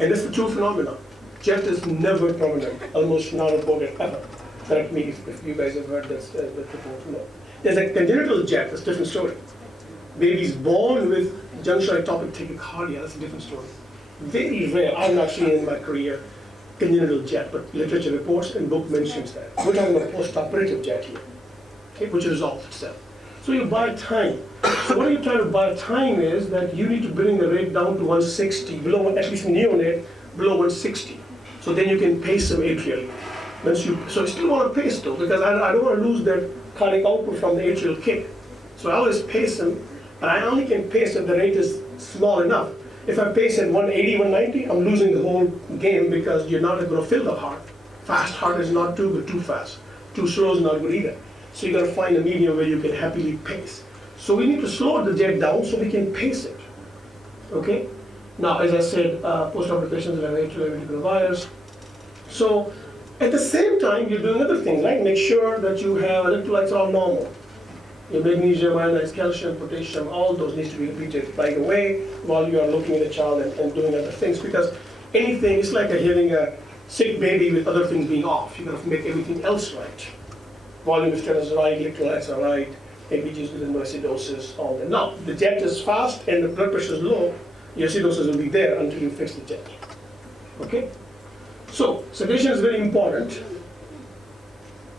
And that's the true phenomenon. Jet is never permanent, almost not reported ever. Correct me if you guys have heard this report. No. There's a congenital jet, that's a different story. Baby's born with junctional ectopic tachycardia, that's a different story. Very rare, I've not seen in my career congenital jet, but literature reports and book mentions that. We're talking about post-operative jet here, okay, which resolves itself. So you buy time. So what you're trying to buy time is that you need to bring the rate down to 160, below, at least in neonate, below 160. So then you can pace them atrially. So you still want to pace though, because I don't want to lose that cardiac output from the atrial kick. So I always pace them, but I only can pace if the rate is small enough. If I pace at 180, 190, I'm losing the whole game because you're not going to fill the heart. Fast heart is not too good, too fast. Too slow is not good either. So you got to find a medium where you can happily pace. So we need to slow the jet down so we can pace it. Okay? Now, as I said, post-operative patients have atrial ventricular virus. So at the same time, you're doing other things, right? Make sure that you have electrolytes all normal. Your magnesium, ionized calcium, potassium, all those needs to be repeated right away while you are looking at the child and doing other things, because anything, it's like having a sick baby with other things being off. You're going to make everything else right. Volume status is right, electrolytes are right, ABGs with no acidosis, all that. Now, the jet is fast and the blood pressure is low, your acidosis will be there until you fix the jet. Okay? So, sedation is very important.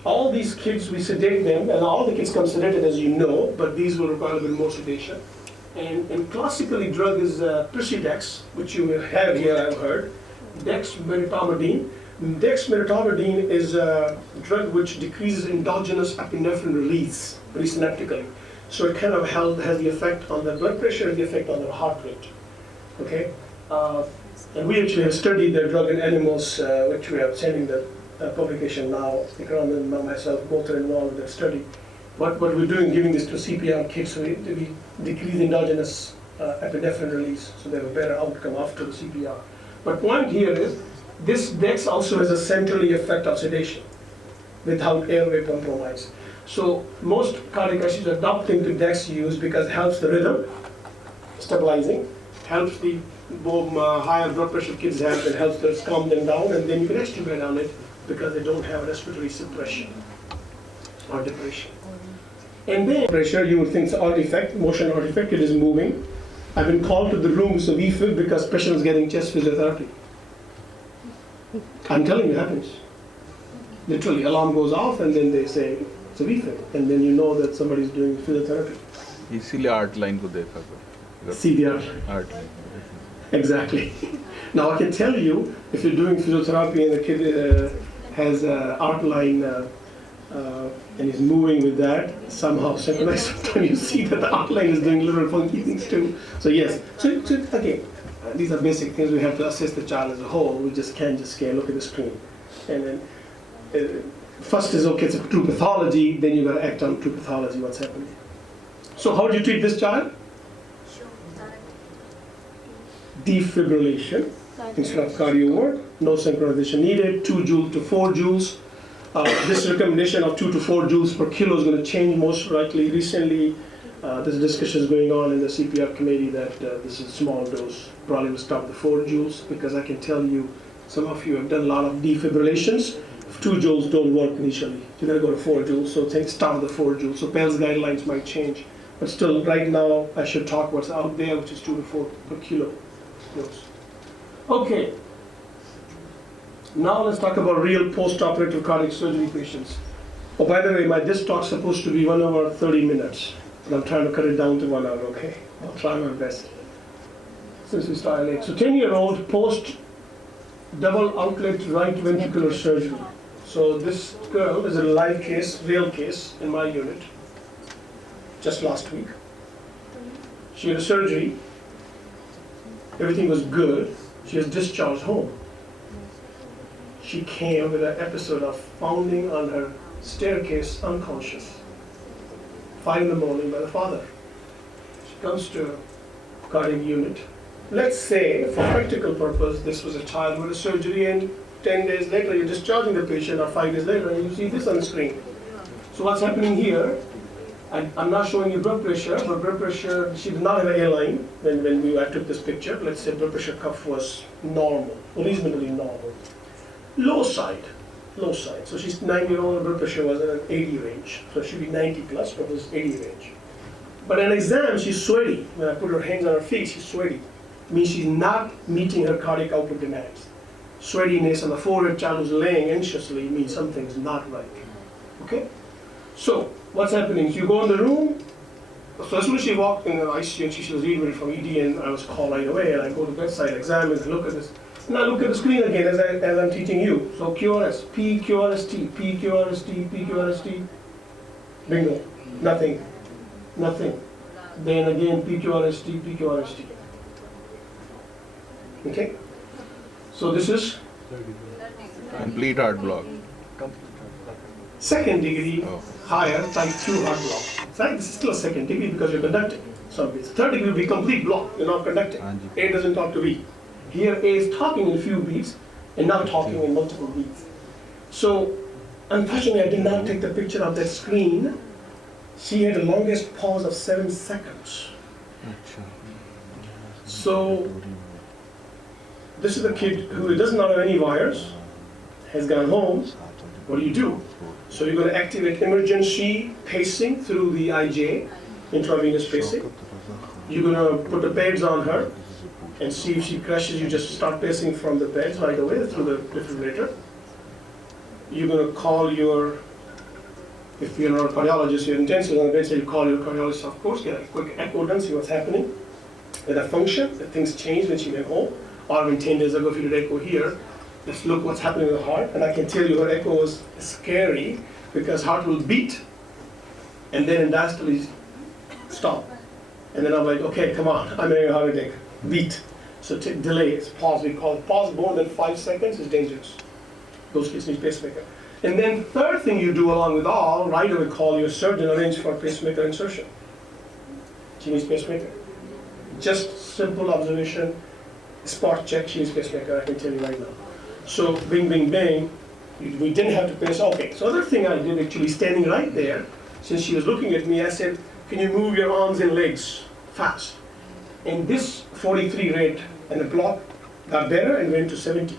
All these kids, we sedate them, and all the kids come sedated, as you know, but these will require a bit more sedation. And classically, drug is Presidex, which you will have here, I've heard. Dexmedetomidine. Dexmedetomidine is a drug which decreases endogenous epinephrine release. presynaptically. So it kind of has the effect on the blood pressure and the effect on the heart rate. Okay? And we actually have studied the drug in animals, which we are sending the publication now. Ikram and myself both are involved in that study. What we're doing, giving this to CPR kids, so we decrease endogenous epinephrine release, so they have a better outcome after the CPR. But point here is, this DEX also has a centrally effect of sedation without airway compromise. So most cardiac arrest are adopting to DEX use because it helps the rhythm, stabilizing, helps the higher blood pressure kids have, it helps them calm them down, and then you can extubate on it because they don't have respiratory suppression or depression. And then pressure, you would think it's an artifact, motion artifact, it is moving. I've been called to the room, so VFib, because patient is getting chest physiotherapy. I'm telling you, it happens. Literally, alarm goes off and then they say, it's a VFib. And then you know that somebody's doing physiotherapy. इसीलिए art line को देखा करो. CDR. Art line. Exactly. Now I can tell you, if you're doing physiotherapy and the kid has art line and is moving with that, somehow synchronized, sometimes you see that the art line is doing little funky things too. So yes, so again, these are basic things we have to assess the child as a whole. We just can't just look at the screen. And then first is, okay, it's a true pathology, then you got to act on true pathology, what's happening. So how do you treat this child? Defibrillation instead of cardio work, no synchronization needed, 2 joules to 4 joules. This recommendation of 2 to 4 joules per kilo is going to change most likely. Recently, there's discussions going on in the CPR committee that this is a small dose. Probably will stop the 4 joules because I can tell you, some of you have done a lot of defibrillations. 2 joules don't work initially. You got to go to 4 joules, so think start with the 4 joules. So PELS guidelines might change. But still, right now, I should talk what's out there, which is 2 to 4 per kilo dose. Okay. Now let's talk about real post-operative cardiac surgery patients. Oh, by the way, this talk's supposed to be 1 hour 30 minutes, but I'm trying to cut it down to 1 hour, okay? I'll try my best. Since we started late. So 10-year-old post-double outlet right ventricular surgery. So this girl is a live case, real case in my unit, just last week. She had a surgery. Everything was good. She was discharged home. She came with an episode of pounding on her staircase unconscious. 5 in the morning by the father. She comes to a cardiac unit. Let's say, for practical purpose, this was a child with a surgery and 10 days later you're discharging the patient, or 5 days later, and you see this on the screen. So what's happening here, I'm not showing you blood pressure, but blood pressure, she did not have an A-line when I took this picture. Let's say blood pressure cuff was normal, reasonably normal. Low side. So she's 9-year-old, blood pressure was in an 80 range. So she should be 90 plus, but it was 80 range. But in exam, she's sweaty. When I put her hands on her feet, she's sweaty. It means she's not meeting her cardiac output demands. Sweatiness on the forehead, child who's laying anxiously means something's not right. Okay? So, what's happening is you go in the room. So as soon as she walked in the ICU and she was reading from ED, and I was called right away, and I go to bedside, examine, look at this. And I look at the screen again as I'm teaching you. So QRS, PQRST, PQRST, PQRST. Bingo. Nothing. Then again PQRST, PQRST. Okay? So this is Complete heart block. second degree higher type 2 heart block. Right? This is still a second degree because you're conducting some beats. Third degree will be complete block. You're not conducting. A doesn't talk to B. Here A is talking in a few beats and not talking in multiple beats. So unfortunately I did not take the picture of that screen. She had the longest pause of 7 seconds. So this is a kid who does not have any wires, has gone home. What do? So you're going to activate emergency pacing through the IJ, intravenous pacing. You're going to put the pads on her and see if she crashes. You just start pacing from the pads right away through the defibrillator. You're going to call your, if you're not a cardiologist, you're intensive on the bed, so you call your cardiologist, of course, get a quick echo done, see what's happening. With a function, that things changed when she went home, or when 10 days ago, if you did echo here, let's look what's happening with the heart. And I can tell you her echo was scary because heart will beat And then in diastole, stop. And then I'm like, okay, come on, I'm having a heart attack. Beat. So delay is pause. We call it pause more than 5 seconds is dangerous. Those kids need pacemaker. And then third thing you do along with all, right away call your surgeon, arrange for pacemaker insertion. She needs pacemaker. Just simple observation, spot check, she needs pacemaker, I can tell you right now. So bing, bing, bang, we didn't have to pace. Okay, so other thing I did actually standing right there, since she was looking at me, I said, can you move your arms and legs fast? And this 43 rate and the block got better and went to 70.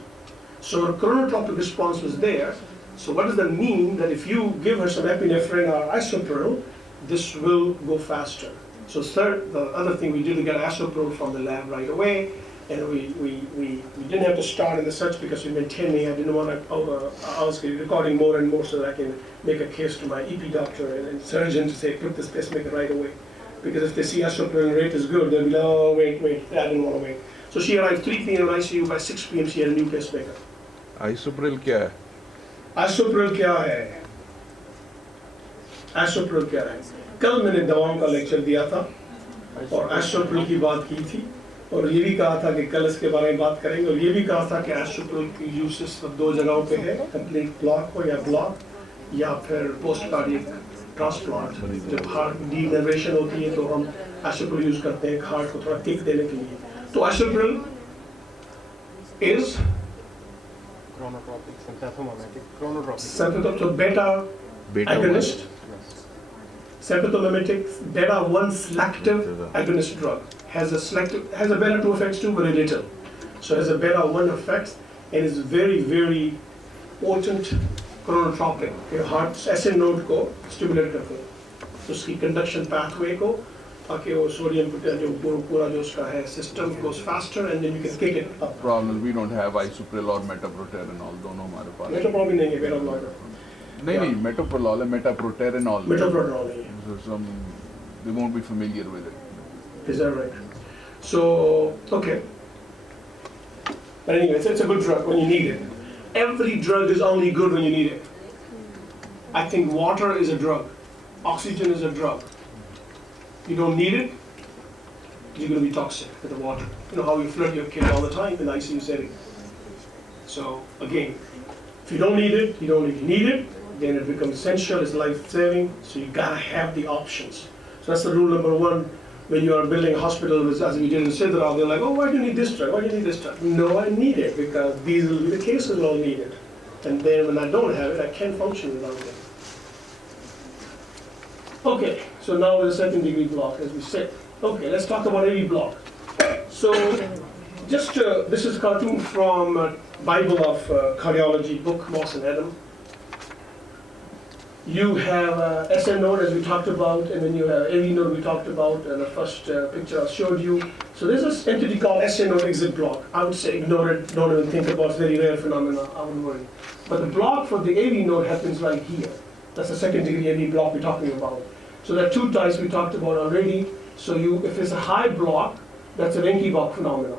So her chronotropic response was there. So what does that mean? That if you give her some epinephrine or isopril, this will go faster. So third, the other thing we did, we got isopril from the lab right away, and we didn't have to start in the search because you've been telling me I didn't want to, I was recording more and more so that I can make a case to my EP doctor and surgeon to say, put this pacemaker right away. Because if they see isopril rate is good, they'll be like, oh, wait, I didn't want to wait. So she arrived 3 p.m. in ICU, by 6 p.m. she had a new pacemaker. Isopril क्या है? Isopril क्या है? Isopril क्या है? कल मैंने दवाओं का लेक्चर दिया था और isopril की बात की थी और ये भी कहा था कि कल इसके बारे में बात करेंगे और ये भी कहा था कि isopril की यूसेज सब 2 जगहों पे है, कंप्लीट ब्लॉक हो या ब्लॉक या फिर पोस्ट कार्डियक ट्रांसप्लांट। जब हार्ट डीनर्वेशन होती है तो हम isopril यूज करते हैं हार्ट को थोड़ा किक देने के लिए। तो isopril is chronotropic, sympathomimetic, chronotropic. sympathomimetic beta agonist, sympathomimetic beta 1 selective agonist drug has a beta 2 effects too, very little. So it has a beta 1 effect and is very, very potent chronotropic. Your heart SN node को stimulate करते हैं, तो उसकी conduction pathway को ताकि वो sodium जो पूरा जो उसका है system goes faster and then you can kick it up. Problem we don't have isopril or metoprolol दोनों हमारे पास। Metoprolol नहीं है, beta blocker. नहीं metoprolol है, metoprolol Metoprolol नहीं है. So they won't be familiar with it. Is that right? So, okay. But anyway, it's a good drug when you need it. Every drug is only good when you need it. I think water is a drug. Oxygen is a drug. You don't need it, you're going to be toxic with the water. You know how you flood your kid all the time in ICU setting. So again, if you don't need it, you don't need it, then it becomes essential, it's life-saving, so you gotta have the options. So that's the rule number 1. When you are building a hospital, as we did in Sidra, they're like, oh, why do you need this drug? Why do you need this drug? No, I need it because these will be the cases will need it. And then when I don't have it, I can't function without it. Okay, so now with the 2nd degree block, as we said. Okay, let's talk about AV block. So, just this is cartoon from Bible of Cardiology book, Moss and Adam. You have SN node as we talked about, and then you have AV node we talked about, and the first picture I showed you. So there's this entity called SN node exit block. I would say ignore it, don't even think about it, it's very rare phenomena, I wouldn't worry. But the block for the AV node happens right here. That's the 2nd degree AV block we're talking about. So there are 2 types we talked about already. So if it's a high block, that's an Encke-Bach phenomenon.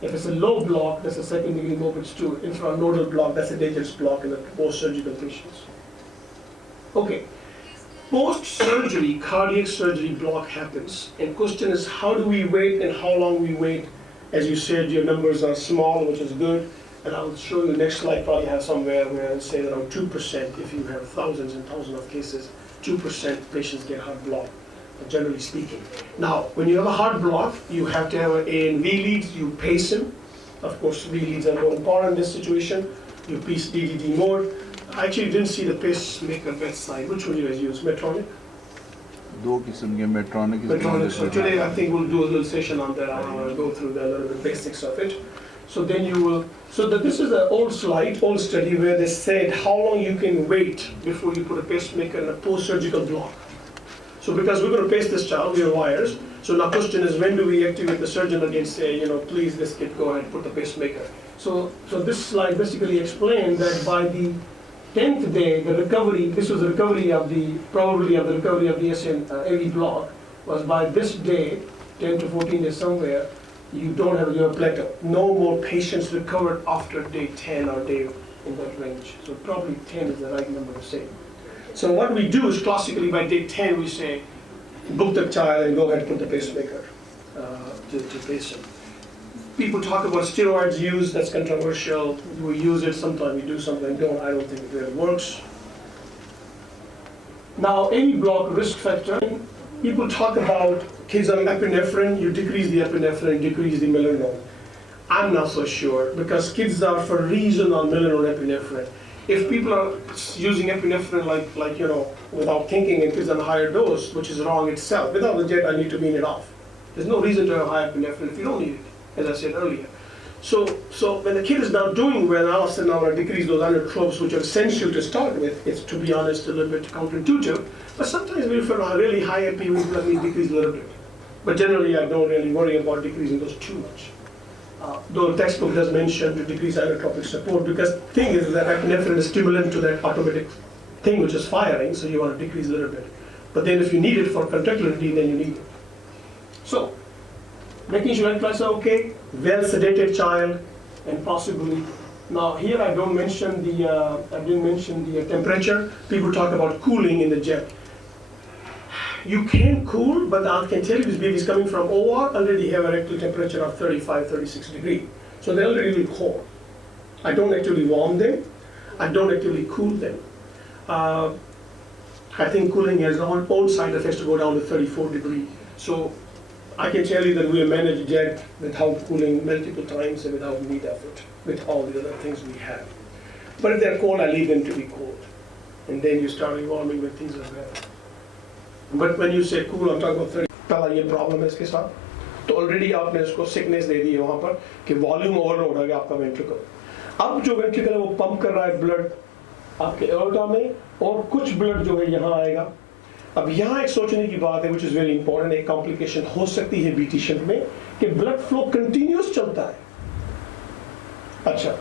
If it's a low block, that's a 2nd degree Mobitz 2. Infranodal block, that's a dangerous block in the post-surgical patients. Okay, post-surgery, cardiac surgery block happens. And question is, how do we wait and how long we wait? As you said, your numbers are small, which is good. And I'll show you next slide, probably have somewhere where I say around 2%, if you have thousands and thousands of cases, 2% patients get heart block, generally speaking. Now, when you have a heart block, you have to have an A and V leads, you pace him. Of course, V leads are more important in this situation. You pace DDD mode. I actually didn't see the pacemaker bedside. Which one you guys use? Medtronic? दो किस्म के Medtronic is Medtronic. So today I think we'll do a little session on that. I want to go through the little bit basics of it. So then you will, this is an old slide, old study where they said how long you can wait before you put a pacemaker in a post-surgical block. So because we're going to pace this child, we have wires. So now question is, when do we activate the surgeon again, say, please this kid go ahead and put the pacemaker. So this slide basically explained that by the 10th day, the recovery, this was the recovery of the, probably of the recovery of the SN AV block, was by this day, 10 to 14 days somewhere, you have plateau. No more patients recovered after day 10 or day in that range. So probably 10 is the right number to say. So what we do is classically by day 10 we say, book the child and go ahead and put the pacemaker to place him. People talk about steroids use, that's controversial. We use it, sometimes we do, sometimes don't. I don't think it really works. Now, AV block risk factor, people talk about kids on epinephrine, you decrease the epinephrine, decrease the milrinone. I'm not so sure, because kids are for a reason on milrinone epinephrine. If people are using epinephrine like without thinking and kids on a higher dose, which is wrong itself, without the jet I need to wean it off. There's no reason to have high epinephrine if you don't need it, as I said earlier. So when the kid is now doing well, all of a sudden I'm going to decrease those inotropes, which are essential to start with. It's, to be honest, a little bit counterintuitive. But sometimes we feel a really high epi, we let me decrease a little bit. But generally, I don't really worry about decreasing those too much. Though the textbook does mention to decrease inotropic support, because the thing is that epinephrine is stimulant to that automatic thing which is firing, so you want to decrease a little bit. But then if you need it for contractility, then you need it. So, making sure electrolytes are okay, well sedated child, and possibly. Now here I didn't mention the temperature. People talk about cooling in the jet. You can cool, but I can tell you this baby is coming from OR, already have a rectal temperature of 35, 36 degrees. So they're already really cold. I don't actually warm them. I don't actually cool them. I think cooling has own side effects to go down to 34 degrees. So I can tell you that we manage jet without cooling multiple times and without need effort, with all the other things we have. But if they're cold, I leave them to be cold. And then you start warming when things are better. But when you say cool, I'm talking about 30. पहला ये problem है इसके साथ, तो already आपने इसको sickness दे दी है वहाँ पर कि वॉल्यूम ओवरलोड हो गया आपका वेंट्रिकल. अब जो वेंट्रिकल है वो पंप कर रहा है ब्लड आपके एओर्टा में, और कुछ ब्लड जो है यहाँ आएगा. अब यहाँ एक सोचने की बात है, which is very important, एक कॉम्प्लिकेशन हो सकती है बीटी शंट में कि ब्लड फ्लो कंटिन्यूस चलता है. अच्छा,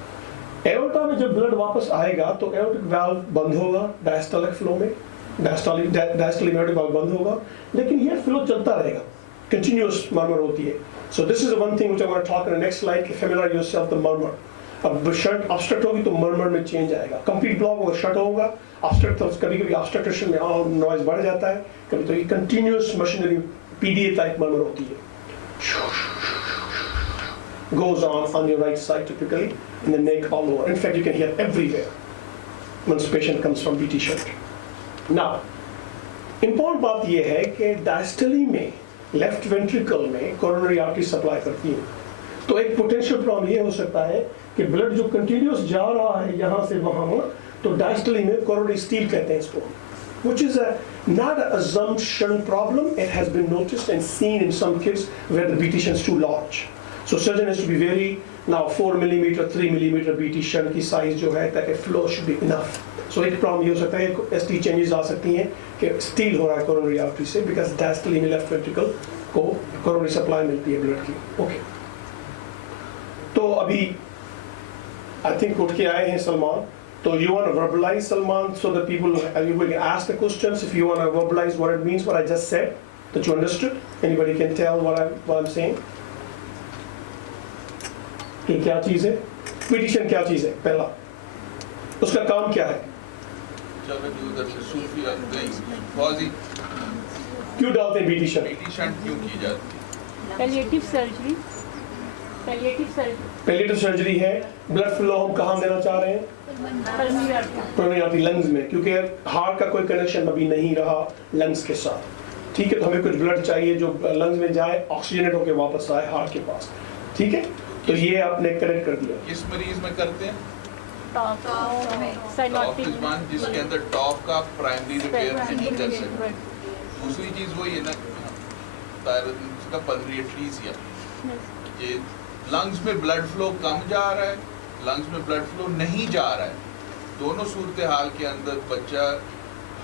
एओर्टा में जब ब्लड वापस आएगा तो एओर्टिक वाल्व बंद होगा डायस्टोलिक फ्लो में, डायस्टोलिक एओर्टिक वाल्व बंद होगा, लेकिन ये फ्लो चलता रहेगा, कंटिन्यूस मर्मर होती है. So this is the one thing which I want to talk in the next slide, कि familiarize yourself the murmur. अब शंट ऑब्स्ट्रक्ट होगी तो मर्मर में चेंज आएगा. कंप्लीट ब्लॉक होगा, शंट होगा, ऑब्स्ट्रक्ट तो कभी कभी ऑब्स्ट्रक्शन में नॉइज बढ़ जाता है, कभी तो ये continuous machinery PDA type murmur होती है. Goes on your right side typically, in the neck all over. In fact, you can hear everywhere once patient comes from BT shunt. Now, important बात ये है कि डायस्टली में left ventricle में coronary artery supply करती है. तो एक पोटेंशियल प्रॉब्लम ये हो सकता है कि ब्लड जो कंटिन्यूस जा रहा है यहाँ से वहाँ, तो डायस्टली में कोरोनरी स्टील कहते हैं इसको, which is not an assumption problem. It has been noticed and seen in some kids where the BT shunt is too large. So surgeon has to be very, now 4 millimeter, 3 millimeter BT shunt की size जो है, ताकि flow should be enough. So एक problem ये हो सकता है, ST changes आ सकती हैं कि स्टील हो रहा है कोरोनरी आर्टरी से, because डायस्टली में लेफ्ट वेंट्रिकल को कोरोनरी सप्लाई मिलती है ब्लड की. ओके, तो अभी आई थिंक उठ के आए हैं Salman. So you want to verbalize, Salman, so that people you can ask the questions. If you want to verbalize what it means, what I just said, that you understood. Anybody can tell what I'm saying. कि क्या चीज़ है? Petition क्या चीज़ है? पहला, उसका काम क्या है? क्यों डालते हैं पिटिशन? पिटिशन क्यों की जाती है? पैलिएटिव सर्जरी है. ब्लड फ्लो हम कहाँ देना चाह रहे हैं? कोरोनरी आर्टरी लंग्स में, क्योंकि हार्ट का कोई कनेक्शन अभी नहीं रहा लंग्स के साथ. ठीक है, तो हमें कुछ ब्लड चाहिए जो लंग्स में जाए, ऑक्सीजनेट होकर वापस आए हार्ट के पास. ठीक है, तो ये आपने कनेक्ट कर दिया. किस मरीज में करते हैं? टॉप, जिसके अंदर टॉप का प्राइमरी रिपेयर नहीं कर सकते. दूसरी चीज वही है ना, पल्मोनरी एटरीजिया, ये लंग्स में ब्लड फ्लो कम जा रहा है, लंग्स में ब्लड फ्लो नहीं जा रहा है. दोनों सूरत हाल के अंदर बच्चा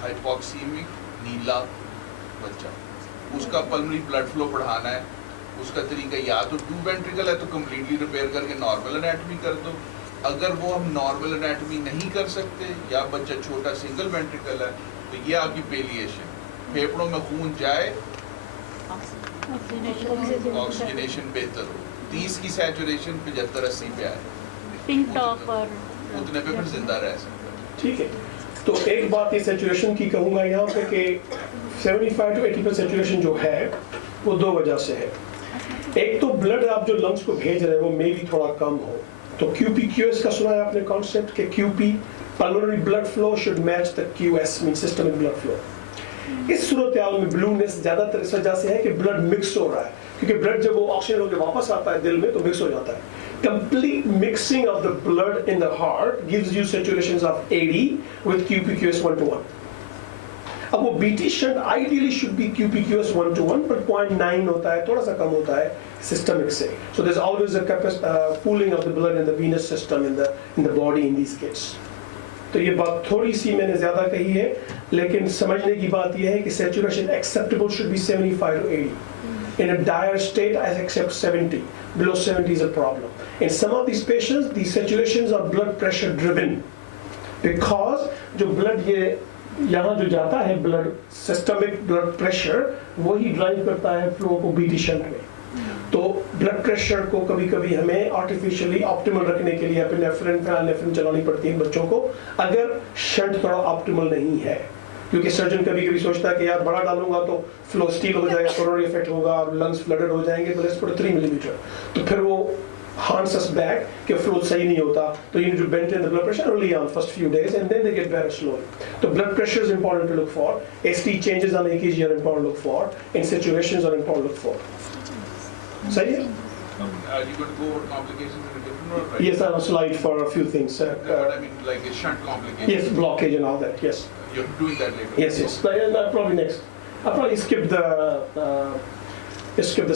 हाइपोक्सीमिक नीला बच्चा, उसका पल्मोनरी ब्लड फ्लो बढ़ाना है. उसका तरीका या तो टू वेंट्रिकल है तो कम्प्लीटली रिपेयर करके नॉर्मल एनाटमी कर दो. अगर वो हम नॉर्मल एनाटमी नहीं कर सकते या बच्चा छोटा सिंगल वेंट्रिकल है, तो ये आपकी पेलिएशन, फेफड़ों में खून जाए, ऑक्सीजनेशन बेहतर हो. 30 की सैचुरेशन 75-80 पे आए, पिंक टॉप और उतने पे फिर जिंदा रह सकते हैं. ठीक है, तो एक बात ये सैचुरेशन की कहूँगा यहाँ पे कि 75 to 80% सैचुरेशन जो है वो दो वजह से है। एक तो ब्लड आप जो लंग्स को भेज रहे हैं वो मे भी थोड़ा कम हो, तो QPQS का सुना है आपने कॉन्सेप्ट कि QP pulmonary blood flow should match the QS mean systemic blood flow. इस सूरत में ब्लूनेस ज़्यादातर इस वजह से है कि ब्लड मिक्स हो रहा है, क्योंकि ब्लड जब वो ऑक्सीजन होकर वापस आता है दिल में तो मिक्स हो जाता है। Complete mixing of the blood in the heart gives you saturations of 80 with QPQS 1:1. अब वो BT shunt ideally should be QPQS 1:1, but 0.9 होता है, थोड़ा सा कम होता है systemic से. So there's always a pooling of the blood in the venous system in the body in these kids. तो ये बात थोड़ी सी मैंने ज़्यादा कही है, लेकिन समझने की बात ये है कि saturation acceptable should be 75 to 80. In a dire state, I accept 70. Below 70 is a problem. In some of these patients, these saturations are blood pressure driven, because जो blood ये यहाँ जो जाता है blood systemic blood pressure वही drive करता है flow को BT shunt में। तो blood pressure को कभी-कभी हमें artificially optimal रखने के लिए epinephrine, phenylephrine चलानी पड़ती है बच्चों को, अगर shunt थोड़ा optimal नहीं है। क्योंकि सर्जन कभी-कभी सोचता है कि यार बड़ा डालूंगा तो फ्लो स्टील हो जाएगा, कोरोनरी इफेक्ट होगा और लंग्स फ्लडेड हो जाएंगे, तो लेट्स पुट 3 मिलीमीटर। तो फिर वो harms us back कि फ्लो सही नहीं होता, तो you need to maintain the blood pressure early on first few days and then they get better slowly. तो blood pressure is important to look for, ST changes on EKG are important to look for, and saturations are important to look for. सही है? Are you going to go over complications in a different order? Right? Yes, I have a slide for a few things. But I mean, like a shunt complication. Yes, blockage and all that. Yes. You're doing that later. Yes. Probably next. I'll probably skip the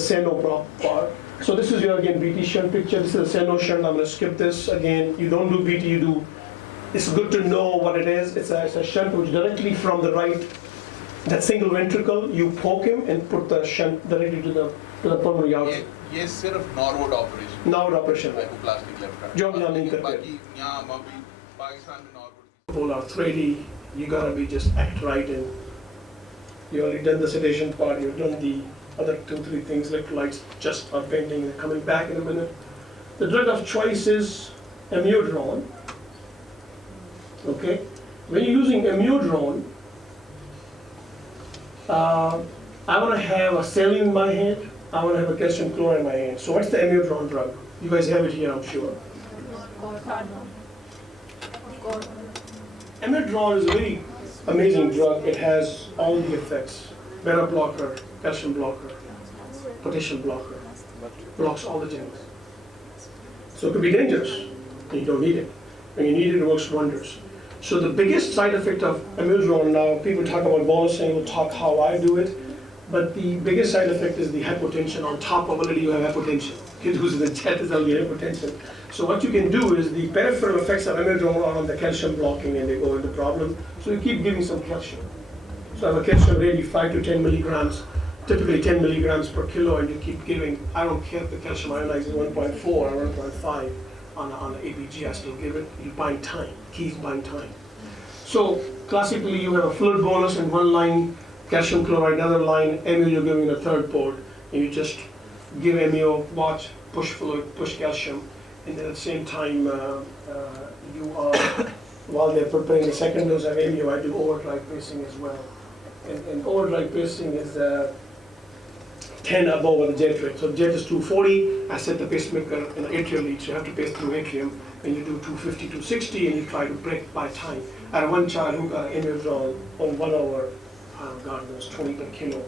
Seno part. So this is your again BT shunt picture. This is a Seno shunt. I'm going to skip this again. You don't do BT. You do. It's good to know what it is. It's a shunt which directly from the right, that single ventricle, you poke him and put the shunt directly to the pulmonary outlet. ये सिर्फ Norwood operation, Norwood operation. Hypoplastic left heart जो हम यहाँ नहीं करते। बाकी यहाँ अभी पाकिस्तान में नॉर्वुड Polar 3D, you gotta be just act right, and you already done the sedation part, you've done the other 2-3 things, electrolytes just are bending and coming back in a minute. The drug of choice is amiodarone. Okay, when you're using amiodarone, I want to have a saline in my hand, I want to have a calcium chloride in my hand. So what's the amiodarone drug? You guys have it here, I'm sure. Amiodarone is a very amazing drug. It has all the effects: beta blocker, calcium blocker, potassium blocker, blocks all the channels. So it could be dangerous. You don't need it. When you need it, it works wonders. So the biggest side effect of amiodarone, now people talk about bolusing, we'll talk how I do it, but the biggest side effect is the hypotension. On top of already you have hypotension. Kid who's in the chat is already hypotension. So what you can do is the peripheral effects of amiodarone are on the calcium blocking and they go into problem. So you keep giving some calcium. So I have a calcium ready 5 to 10 milligrams, typically 10 milligrams per kilo, and you keep giving. I don't care if the calcium ionizing 1.4 or 1.5 on ABG, I still give it. You bind time, keys bind time. So classically you have a fluid bolus in one line, calcium chloride another line, amio you're giving a third port, and you just give amio, watch, push fluid, push calcium, and then at the same time you are, while they're preparing the second dose of amio, I do overdrive pacing as well. And overdrive pacing is 10 above the jet rate. So jet is 240, I set the pacemaker in the atrial lead, so you have to pace through atrium, and you do 250, 260, and you try to break by time. I had one child who got amiodarone on 1 hour, God knows, 20 per kilo.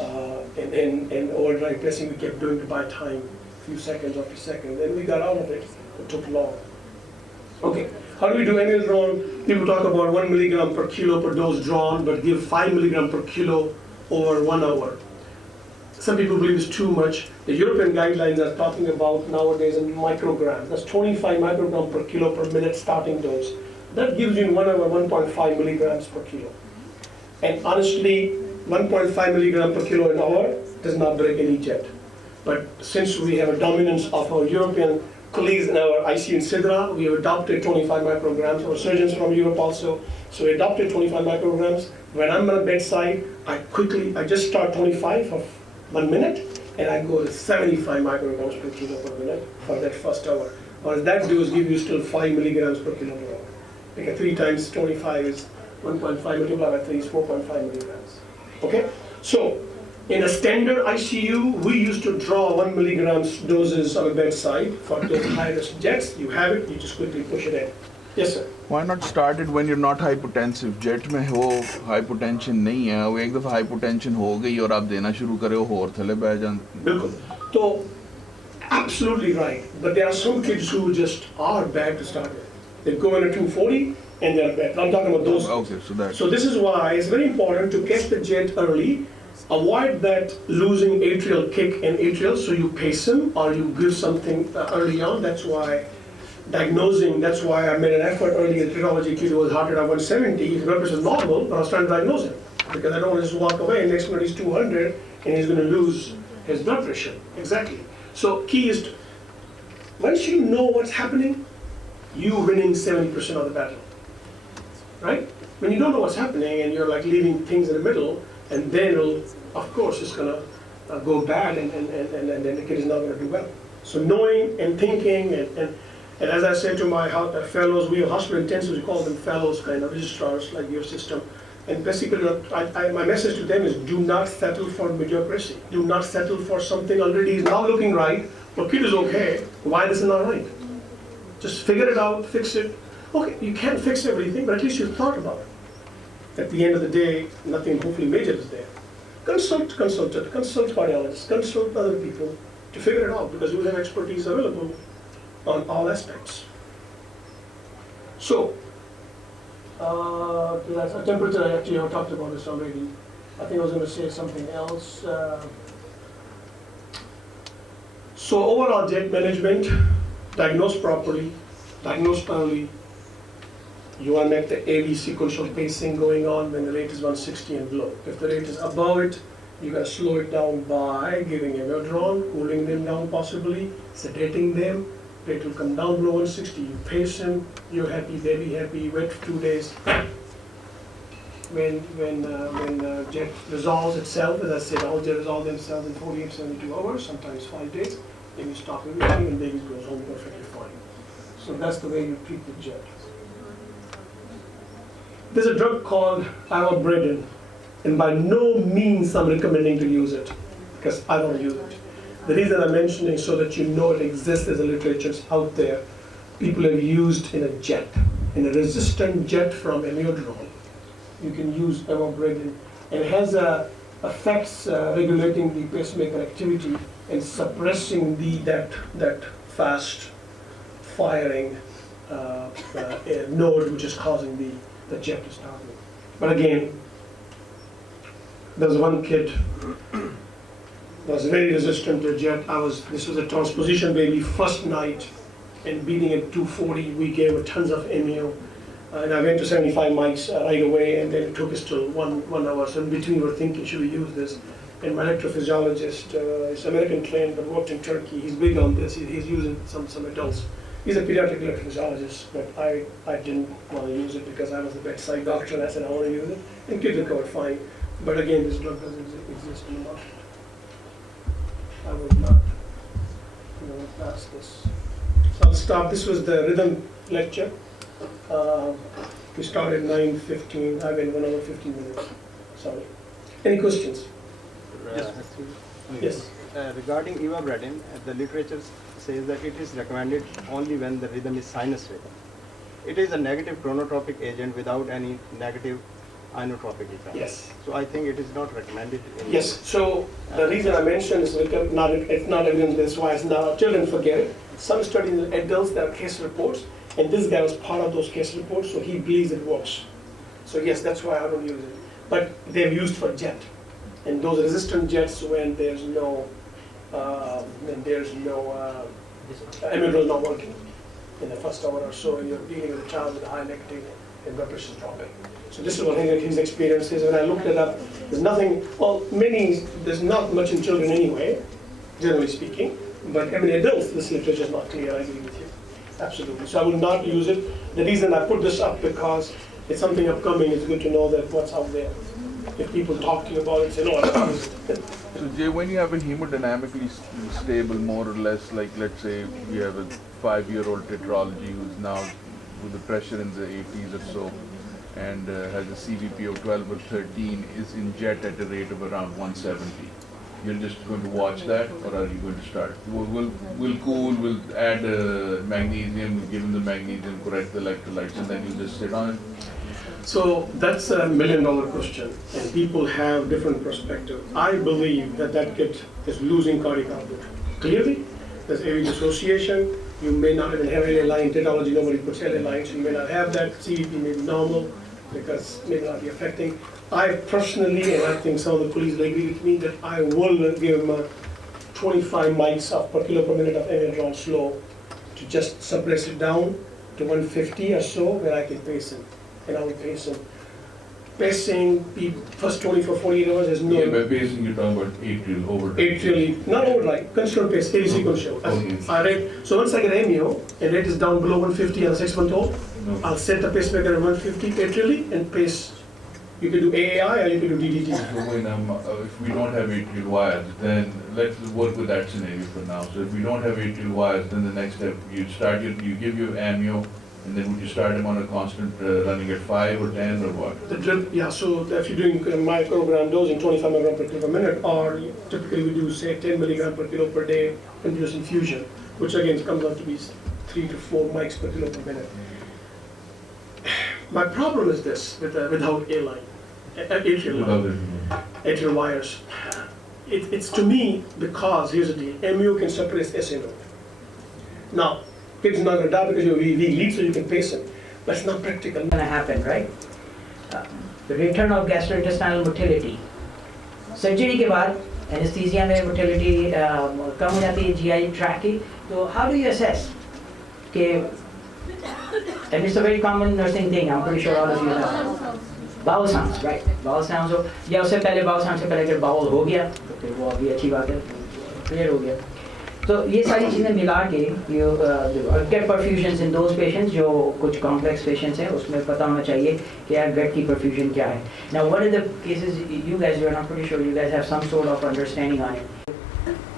And overdrive pacing, we kept doing to buy time, few seconds after second. Then we got out of it, it took long. Okay, how do we do amiodarone? People talk about 1 milligram per kilo per dose drawn, but give 5 milligram per kilo over 1 hour. Some people believe it's too much. The European guidelines are talking about nowadays in micrograms. That's 25 microgram per kilo per minute starting dose. That gives you in 1 hour 1.5 milligrams per kilo. And honestly, 1.5 milligram per kilo an hour does not break any jet. But since we have a dominance of our European colleagues in our ICU in Sidra, we have adopted 25 micrograms. Our surgeons from Europe also, so we adopted 25 micrograms. When I'm on the bedside, I just start 25 for 1 minute, and I go to 75 micrograms per kilo per minute for that first hour. What that do is give you still 5 milligrams per kilo per hour. Like a 3 times 25 is 1.5 multiplied by 3 is 4.5 milligrams. Okay? So, in a standard ICU, we used to draw 1 milligrams doses on a bedside for those high-risk jets. You have it, you just quickly push it in. Yes, sir. Why not start it when you're not hypotensive? Jet में हो hypertension नहीं है, वो एक दफा hypertension हो गई और आप देना शुरू करे हो और थले बह जान. बिल्कुल. तो absolutely right. But there are some kids who just are bad to start with. They go in a 240 and they're bad. I'm talking about those. Okay, so that. So this is why it's very important to catch the jet early. Avoid that losing atrial kick and atrial, so you pace him or you give something early on. That's why diagnosing, that's why I made an effort early in tetralogy. Kid was heart rate of 170, his blood pressure is normal, but I was trying to diagnose him because I don't want to just walk away and next minute he's 200 and he's going to lose his blood pressure. Exactly. So key is, once you know what's happening, you winning 70% of the battle, right? When you don't know what's happening and you're like leaving things in the middle, and then it'll, of course, it's gonna go bad, and then the kid is not gonna do well. So knowing and thinking, and as I said to my fellows, we have hospital intensives, we call them fellows, kind of registrars like your system. And basically, my message to them is do not settle for mediocrity. Do not settle for something already is now looking right, but kid is okay, why this is not right? Just figure it out, fix it. Okay, you can't fix everything, but at least you thought about it. At the end of the day, nothing hopefully major is there. Consult cardiologists, consult other people to figure it out because you have expertise available on all aspects. So, temperature, I actually have talked about this already. I think I was going to say something else. So overall jet management, diagnose properly, diagnose early. You want to make the AV sequential pacing going on when the rate is 160 and below. If the rate is above it, you got to slow it down by giving Imodron, cooling them down possibly, sedating them. Rate will come down below 160. You pace them, you're happy, they be happy, wait for 2 days. When jet resolves itself, as I said, all jet resolve themselves in 48, 72 hours, sometimes 5 days. Then you stop everything and baby goes home perfectly fine. So that's the way you treat the jet. There's a drug called Ivabradine, and by no means I'm recommending to use it, because I don't use it. The reason I'm mentioning so that you know it exists as a literature out there. People have used in a jet, in a resistant jet from Imodron. You can use Ivabradine, and it has effects regulating the pacemaker activity and suppressing that fast firing node which is causing the jet to start with. But again, there was one kid was very resistant to jet. This was a transposition baby, first night, and beating at 240. We gave her tons of amio, and I went to 75 mics right away, and then it took us till one hour. So in between, we're thinking, should we use this? And my electrophysiologist, is American trained but worked in Turkey. He's big on this. He's using some adults. He's a pediatric electrophysiologist, but I didn't want to use it because I was the bedside doctor and I said I want to use it. And kids recovered fine. But again, this drug doesn't exist in the market. I would not pass this. So I'll stop. This was the rhythm lecture. We started 9:15. I've been 1 hour 15 minutes. Sorry. Any questions? Yes. Yes. Regarding Ivabradine, the literature says that it is recommended only when the rhythm is sinus rhythm. It is a negative chronotropic agent without any negative inotropic effect. Yes. So I think it is not recommended. Yes. So the reason I mentioned is it's not evidence-based wise. Now children forget it. Some studies in adults, there are case reports, and this guy was part of those case reports, so he believes it works. So yes, that's why I don't use it. But they're used for jet, and those resistant jets when there's no Imodron not working in the first hour or so, and you're dealing with a child with a high negative and blood pressure is dropping. So this is one thing that his experience is. When I looked it up, there's nothing, there's not much in children anyway, generally speaking, but I mean adults, this literature is not clear, I agree with you. Absolutely. So I will not use it. The reason I put this up because it's something upcoming, it's good to know that what's out there. If people talk to you about it, say, no, I don't use it. So Jay, when you have a hemodynamically stable, more or less, like let's say you have a 5-year-old tetralogy who's now with the pressure in the 80s or so, and has a CVP of 12 or 13, is in jet at a rate of around 170. You're just going to watch that, or are you going to start? We'll cool, we'll add magnesium, we'll give him the magnesium, correct the electrolytes, and then you just sit on it? So that's $1 million question, and people have different perspective. I believe that that kid is losing cardiac output. Clearly, there's AV dissociation. You may not even have LA line technology. Nobody puts LA lines. You may not have that. CVP may be normal because it may not be affecting. I personally, and I think some of the colleagues will agree with me, that I will give him 25 mics per kilo per minute of amiodarone slow to just suppress it down to 150 or so, where I can pace him. And I will pace him. Pacing, first 24, 48 hours is no. Yeah, by pacing you're talking about atrial override. Atrially, not override, control pace, AV sequential. Okay. I rate, so once I get amio, and rate is down below 150 on 6-month-old, I'll set the pacemaker at 150 atrially and pace. You can do AAI or you can do DDT. So when if we don't have atrial wires, then let's work with that scenario for now. So if we don't have atrial wires, then the next step, you give your amio, and then would you start him on a constant running at 5 or 10 or what? The drip, yeah, so if you're doing microgram dosing, 25 milligram per kilo per minute, or typically we do say 10 milligram per kilo per day continuous infusion, which again comes out to be 3 to 4 mics per kilo per minute. My problem is this without A-line, atrial wires. It's to me because, here's the deal, MU can suppress SA node. Now, kid's not going to die because you're weak lead, so you can pace him. But it's not practical. Going to happen, right? The return of gastrointestinal motility. Surgery के बाद anesthesia में motility कम हो जाती है GI tract की. So how do you assess? कि and it's a very common nursing thing. I'm pretty sure all of you know. Bowel sounds, right? Bowel sounds हो या उससे पहले bowel sounds से पहले अगर bowel हो गया तो फिर वो अभी अच्छी बात है, clear हो गया. तो ये सारी चीज़ें मिला के you get perfusions in those patients जो कुछ complex patients हैं, उसमें पता होना चाहिए कि यार gut की perfusion क्या है. Now what are the cases you guys do, and I'm pretty sure you guys have some sort of understanding on it.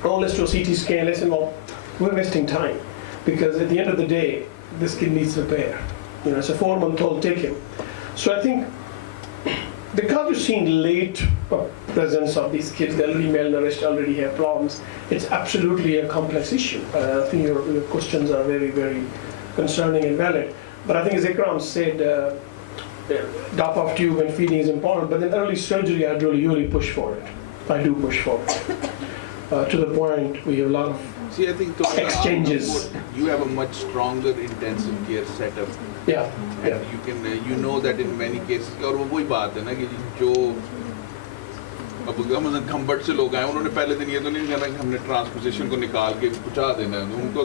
Oh, let's do a CT scan, listen, well, we're wasting time because at the end of the day, this kid needs repair. You know, it's a 4-month-old, take him. So I think because you're seeing late presence of these kids, they're already malnourished, already have problems, it's absolutely a complex issue. I think your questions are very, very concerning and valid. But I think as Ikram said, DOP-off tube and feeding is important, but in early surgery, I'd really push for it. I do push for it. To the point, we have a lot of I think exchanges. You have a much stronger intensive care setup. Yeah. And you can, you know that in many cases, और वो वही बात है ना कि जो अब खम्बट से लोग आए, उन्होंने पहले दिन ये तो नहीं कहना कि हमने ट्रांसपोजिशन को निकाल के पहुँचा देना है, उनको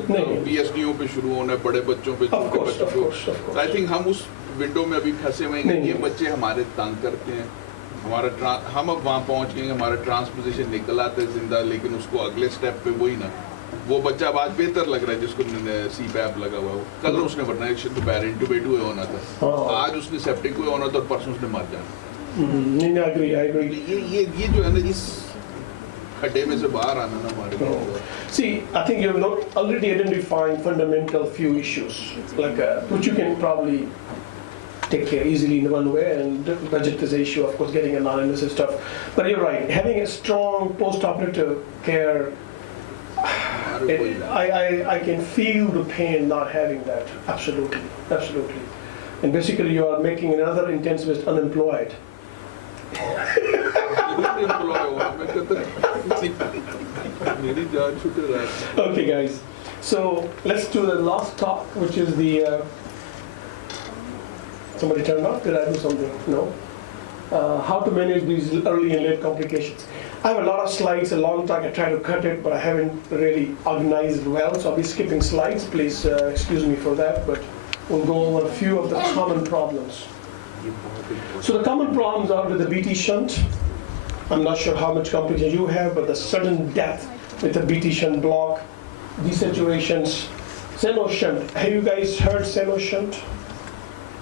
BSDO पे शुरू होना है, बड़े बच्चों पे, छोटे बच्चों पे. I think हम उस विंडो में अभी फंसे हुए हैं कि ये बच्चे हमारे तंग करते हैं, हम अब वहाँ पहुँच गए, हमारा ट्रांसपोजिशन निकल आता है जिंदा, लेकिन उसको अगले स्टेप पे वही ना, वो बच्चा अब आज बेहतर लग रहा है जिसको CPAP लगा हुआ है, कल उसने वरना दोपहर इंटूबेट हुए होना था, आज उसने सेप्टिक हुए होना था और परसों उसने मर जाना. I agree. ये जो है ना इस खड्डे में से बाहर आना ना हमारे को. See, I think you're not already identifying fundamental few issues, like which you can probably take care easily in one way, and budget is the issue, of course, getting analysis stuff. But you're right, having a strong post-operative care, I can feel the pain not having that. Absolutely. And basically, you are making another intensivist unemployed. Okay, guys. So let's do the last talk, which is the. Somebody turned off? Did I do something? No. How to manage these early and late complications. I have a lot of slides, a long talk. I try to cut it, but I haven't really organized well, so I'll be skipping slides. Please excuse me for that, but we'll go over a few of the common problems. So the common problems are with the BT shunt. I'm not sure how much complication you have, but the sudden death with the BT shunt block, these situations. Steno shunt. Have you guys heard steno shunt?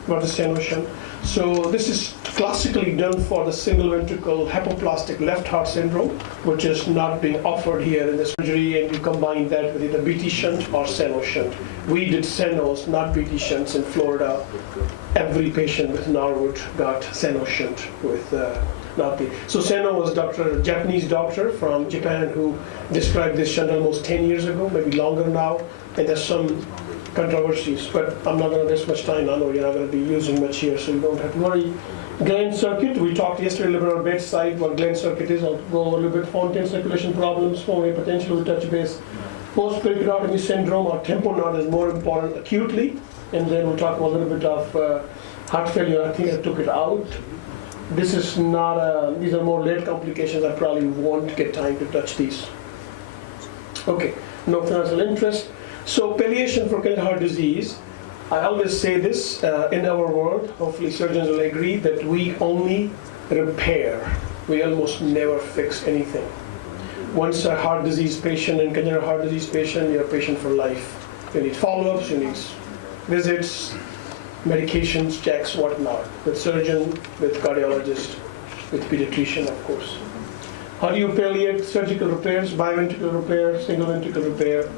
What is steno shunt? So this is classically done for the single ventricle hypoplastic left heart syndrome, which is not being offered here in the surgery, and you combine that with either BT shunt or Seno shunt. We did Senos, not BT shunts in Florida. Every patient with Norwood got Seno shunt with not the. So Seno was a Japanese doctor from Japan who described this shunt almost 10 years ago, maybe longer now, and there's some controversies, but I'm not going to waste much time. I know you're not going to be using much here, so you don't have to worry. Glenn circuit, we talked yesterday a little bit on bedside what Glenn circuit is. I'll go over a little bit. Fontaine circulation problems, pulmonary potential, we'll touch base. Post-pericardotomy syndrome or tamponade is more important acutely, and then we'll talk about a little bit of heart failure. I think I took it out. This is not, these are more late complications. I probably won't get time to touch these. Okay, no financial interest. So palliation for congenital heart disease, I always say this in our world, hopefully surgeons will agree, that we only repair. We almost never fix anything. Once a heart disease patient and congenital heart disease patient, you're a patient for life. You need follow-ups, you need visits, medications, checks, whatnot, with surgeon, with cardiologist, with pediatrician, of course. How do you palliate surgical repairs, biventricular repair, single ventricle repair?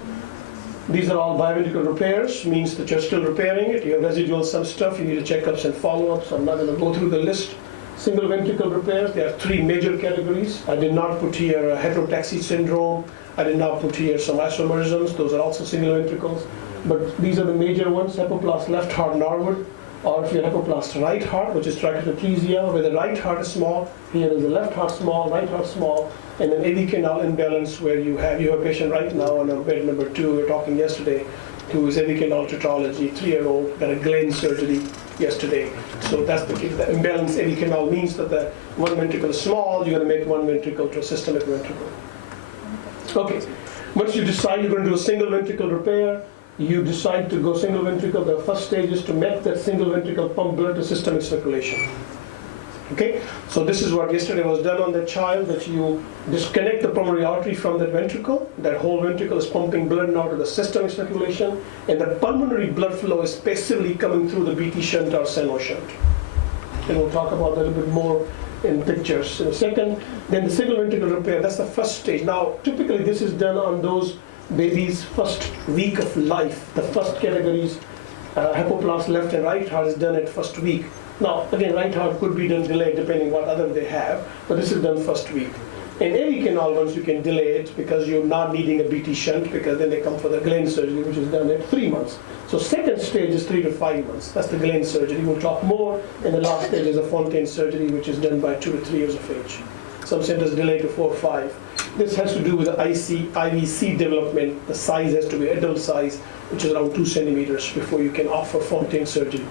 These are all biventricular repairs, means that you're still repairing it. You have residual some stuff, you need checkups and follow-ups. I'm not going to go through the list. Single ventricle repairs, there are three major categories. I did not put here a heterotaxy syndrome. I did not put here some isomerisms. Those are also single ventricles. But these are the major ones: hypoplast left heart Norwood, or if you have hypoplast right heart, which is trichotillomania, where the right heart is small, here is the left heart small, right heart small, and an AV canal imbalance where you have a patient right now on bed number 2, we were talking yesterday, who is AV canal tetralogy, 3-year-old, got a Glenn surgery yesterday. So that's the imbalance. AV canal means that the one ventricle is small, you're going to make one ventricle to a systemic ventricle. Okay, once you decide you're going to do a single ventricle repair, you decide to go single ventricle. The first stage is to make that single ventricle pump blood to systemic circulation. Okay, so this is what yesterday was done on that child, that you disconnect the pulmonary artery from that ventricle. That whole ventricle is pumping blood now to the systemic circulation, and the pulmonary blood flow is passively coming through the BT shunt or Seno shunt. And we'll talk about that a little bit more in pictures in a second. Then the single ventricle repair, that's the first stage. Now, typically this is done on those babies' first week of life. The first categories, hypoplast left and right heart is done at first week. Now, again, right heart could be done delayed depending what other they have, but this is done first week. In AV canal ones, you can delay it because you're not needing a BT shunt, because then they come for the Glenn surgery, which is done at 3 months. So second stage is 3 to 5 months. That's the Glenn surgery. We'll talk more. And the last stage is a Fontaine surgery, which is done by 2 to 3 years of age. Some centers delay to 4 or 5. This has to do with the IVC development. The size has to be adult size, which is around 2 centimeters before you can offer Fontaine surgery.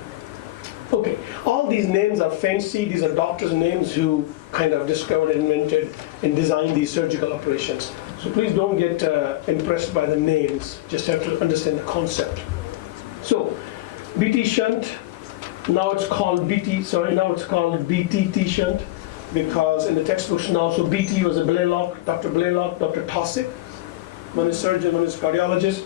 Okay, all these names are fancy. These are doctors' names who kind of discovered, invented, and designed these surgical operations. So please don't get impressed by the names. Just have to understand the concept. So, BT shunt. Now it's called BTT shunt, because in the textbooks now, so BT was a Blaylock, Dr. Taussig. One is surgeon, one is cardiologist.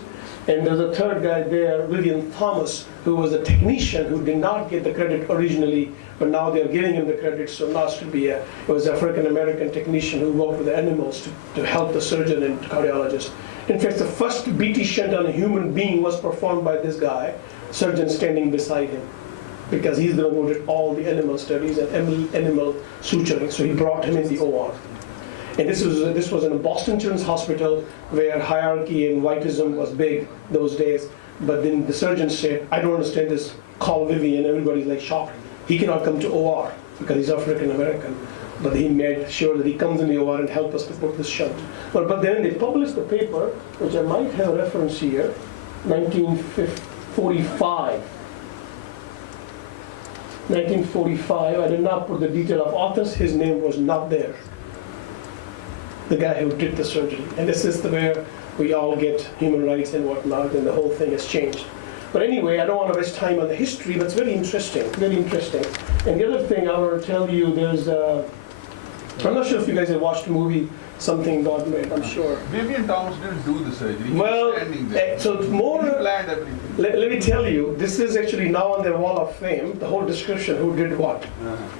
And there's a third guy there, William Thomas, who was a technician who did not get the credit originally, but now they're giving him the credit. So now it was an African-American technician who worked with the animals to help the surgeon and cardiologist. In fact, the first BT shunt on a human being was performed by this guy, surgeon standing beside him, because he's the one who did all the animal studies and animal suturing. So he brought him in the OR. And this was in a Boston Children's Hospital where hierarchy and whiteism was big those days. But then the surgeon said, I don't understand this, call Vivian. Everybody's like shocked. He cannot come to OR because he's African American. But he made sure that he comes in the OR and help us to put this shunt. But then they published the paper, which I might have a reference here, 1945. 1945, I did not put the detail of authors. His name was not there. The guy who did the surgery. And this is where we all get human rights and whatnot, and the whole thing has changed. But anyway, I don't want to waste time on the history, but it's very interesting, very interesting. And the other thing I want to tell you, there's I'm not sure if you guys have watched the movie Something God Made. I'm sure. Vivian Thomas didn't do the surgery. He Well, was standing there. so it's more. He planned everything. Let me tell you, this is actually now on their Wall of Fame. The whole description, who did what.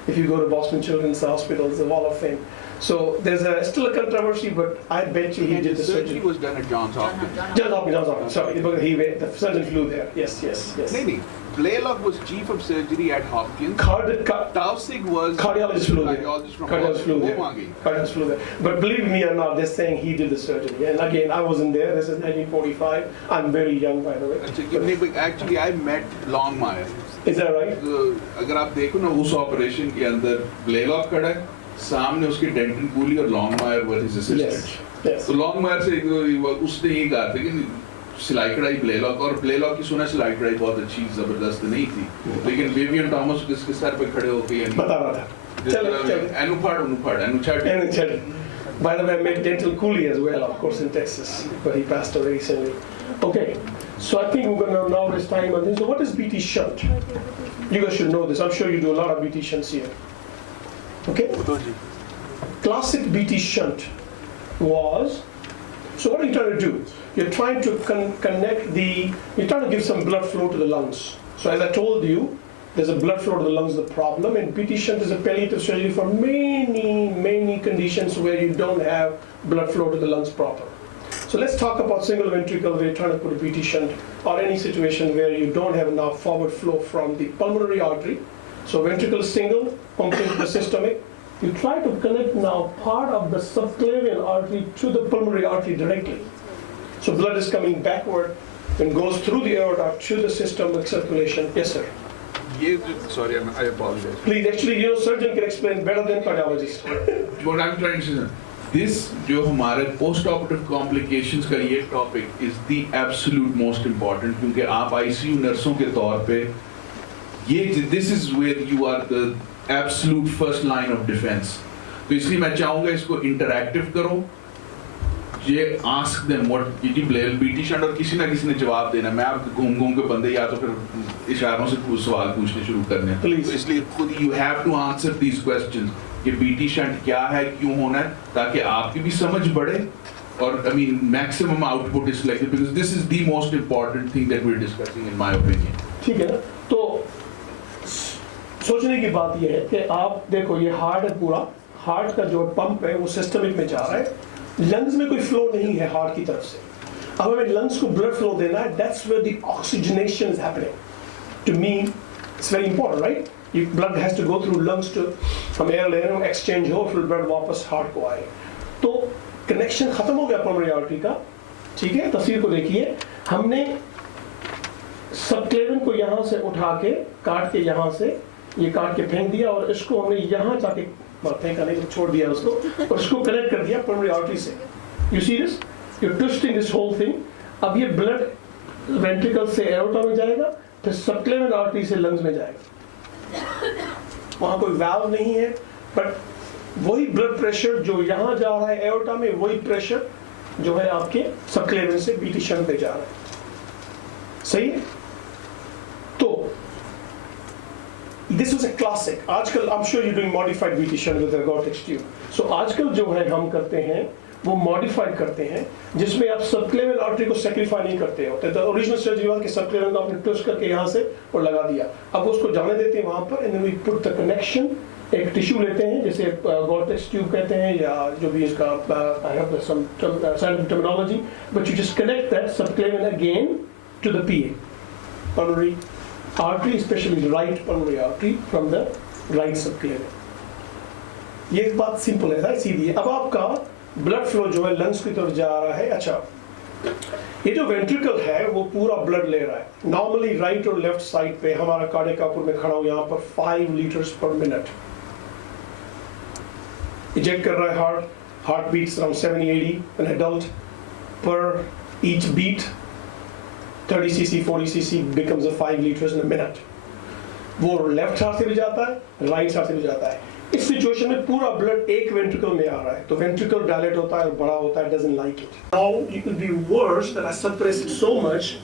If you go to Boston Children's Hospital, it's the Wall of Fame. So there's still a controversy, but I bet you he did the surgery. was done at Johns Hopkins. Johns Hopkins. Sorry, because the surgeon flew there. Yes. No. Blaylock was chief of surgery at Hopkins. Tausig was Cardiologist flew there. Cardiologist flew there. But believe me or not, they're saying he did the surgery. And again, I wasn't there. This is 1945. I'm very young, by the way. But actually, I met Longmire. Is that right? अगर आप देखो ना उस operation के अंदर ब्लेलॉक खड़ा है, सामने उसके डेंटन कूली और लॉन्गमायर वर हिज असिस्टेंट. Yes. तो लॉन्गमायर से उसने ये कहा था कि सिलाई कढ़ाई ब्लेलॉक, और ब्लेलॉक की सुना सिलाई कढ़ाई बहुत अच्छी जबरदस्त नहीं थी, लेकिन विवियन थॉमस जिसके सर पे खड़े होके बता रहा था. अनुपाड़. By the way, I met Dental Cooley as well, of course, in Texas, but he passed away recently. Okay, so I think we're going to now waste time on this. So what is BT shunt? You guys should know this. I'm sure you do a lot of BT shunts here. Okay? Classic BT shunt was, so what are you trying to do? You're trying to you're trying to give some blood flow to the lungs. So as I told you, there's a blood flow to the lungs, the problem, and BT shunt is a palliative surgery for many conditions where you don't have blood flow to the lungs proper. So let's talk about single ventricle where you're trying to put a BT shunt, or any situation where you don't have enough forward flow from the pulmonary artery. So ventricle is single, pumping to the systemic. You try to connect now part of the subclavian artery to the pulmonary artery directly. So blood is coming backward and goes through the aorta to the systemic circulation. Yes, sir. Sorry, I apologize. Please, actually, surgeon can explain better than cardiologist. What I'm trying to say, this जो हमारे post operative complications का ये topic is the absolute most important, क्योंकि आप ICU नर्सों के तौर पे this is where you are the absolute first line of defense. तो इसलिए मैं चाहूँगा इसको interactive करो. ये ask them what BT shunt, और किसी ना किसी ने जवाब देना. मैं आपको घूम के बंदे या तो फिर इशारों से सवाल पूछने शुरू करने. तो इसलिए खुद you have to answer these questions. कि BT shunt क्या है, क्यों होना है, ताकि आपकी भी समझ बढ़े, और I mean maximum output is selected, because this is the most important thing that we're discussing in my opinion. ठीक है ना? तो सोचने की बात ये है कि आप देखो, ये हार्ट है पूरा, हार्ट का जो पंप है वो सिस्टमिक में जा रहा है, लंग्स में कोई फ्लो नहीं है हार्ट की तरफ से. अब हमें लंग्स को ब्लड फ्लो देना है. That's where the oxygenation is happening. To me it's very important, right? Blood has to go through lungs too, हम एयर ले रहे हैं, एक्सचेंज हो, फिर ब्लड वापस हार्ट को आए. तो कनेक्शन खत्म हो गया पल्मोनरी आर्टरी का. ठीक है, तस्वीर को देखिए. हमने सबक्लेवियन को यहाँ से उठा के काट के, यहाँ से ये काट के फेंक दिया, और इसको हमने यहाँ जाके फेंका नहीं, छोड़ दिया उसको, और इसको कनेक्ट कर दिया पल्मोनरी आर्टरी से. You see this, you twisting this whole thing. अब ये ब्लड वेंट्रिकल से एओर्टा में जाएगा, फिर सबक्लेवियन आर्टरी से लंग्स में जाएगा. वहाँ कोई वाल्व नहीं है, बट वही ब्लड प्रेशर जो यहाँ जा रहा है एओर्टा में, वही प्रेशर जो है आपके सबक्लेवियन से बीटी शंट पे जा रहा है. सही है? तो दिस वाज अ क्लासिक. आजकल I am sure you doing modified BT shunt with Ergotex tube. So आजकल जो है हम करते हैं वो मॉडिफाइड करते हैं, जिसमें आप सबक्लेवियन आर्टरी को सेक्रीफाई नहीं करते होते. तो ओरिजिनल सर्जरी वाला कि सबक्लेवियन को आपने ट्विस्ट करके यहाँ से और लगा दिया, अब उसको जाने देते हैं वहाँ पर, and then we put the connection. एक टिश्यू लेते हैं, जैसे Ergotex ट्यूब कहते हैं, या जो भी इसका I have some scientific terminology, but you just connect that subclavian again to the PA, pulmonary artery, especially the right pulmonary artery from the right subclavian. ये एक बात सिंपल है, सीधी है. अब आपका ब्लड फ्लो जो है लंग्स की तरफ जा रहा है. अच्छा, ये जो वेंट्रिकल है वो पूरा ब्लड ले रहा है. नॉर्मली राइट और लेफ्ट साइड पे हमारा कार्डियक आउटपुट में खड़ा हो यहाँ पर 5 लीटर्स पर मिनट इजेक्ट कर रहा है. Heart beats around 70-80 an adult. Per each beat 30 cc 40 cc becomes a 5 liters in a minute. वो लेफ्ट हार्ट से भी जाता है, राइट हार्ट से भी जाता है. इस सिचुएशन में पूरा ब्लड एक वेंट्रिकल में आ रहा है, तो वेंट्रिकल डायलेट होता है और बड़ा होता है. doesn't like it. Now it will be worse that I suppress it so much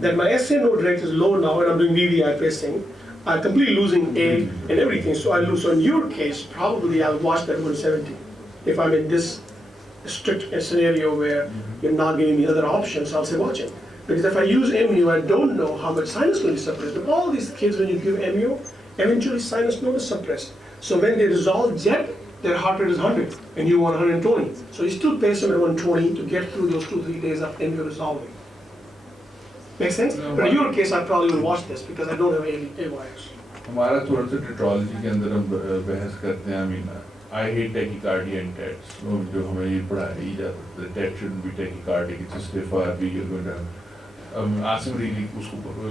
that my SA node rate is low now, and I'm doing VVI pacing. I'm completely losing A and everything, so I lose. So in your case, probably I'll watch that 170. If I'm in this strict scenario where you're not giving me other options, I'll say watch it. Because if I use MU, I don't know how much sinus node is suppressed. But all these kids, when you give MU, eventually sinus node is suppressed. So when they resolve jet, their heart rate is 100, and you want 120. So you still pace them at 120 to get through those 2-3 days of MU resolving. Make sense? But in your case, I probably will watch this because I don't have A wires. हमारा थोड़ा सा tetralogy के अंदर हम बहस करते हैं. I mean, I hate tachycardia in TETs. जो हमें ये पढ़ाई जाता है, TET shouldn't be tachycardic. It's just if you're going to Asim really,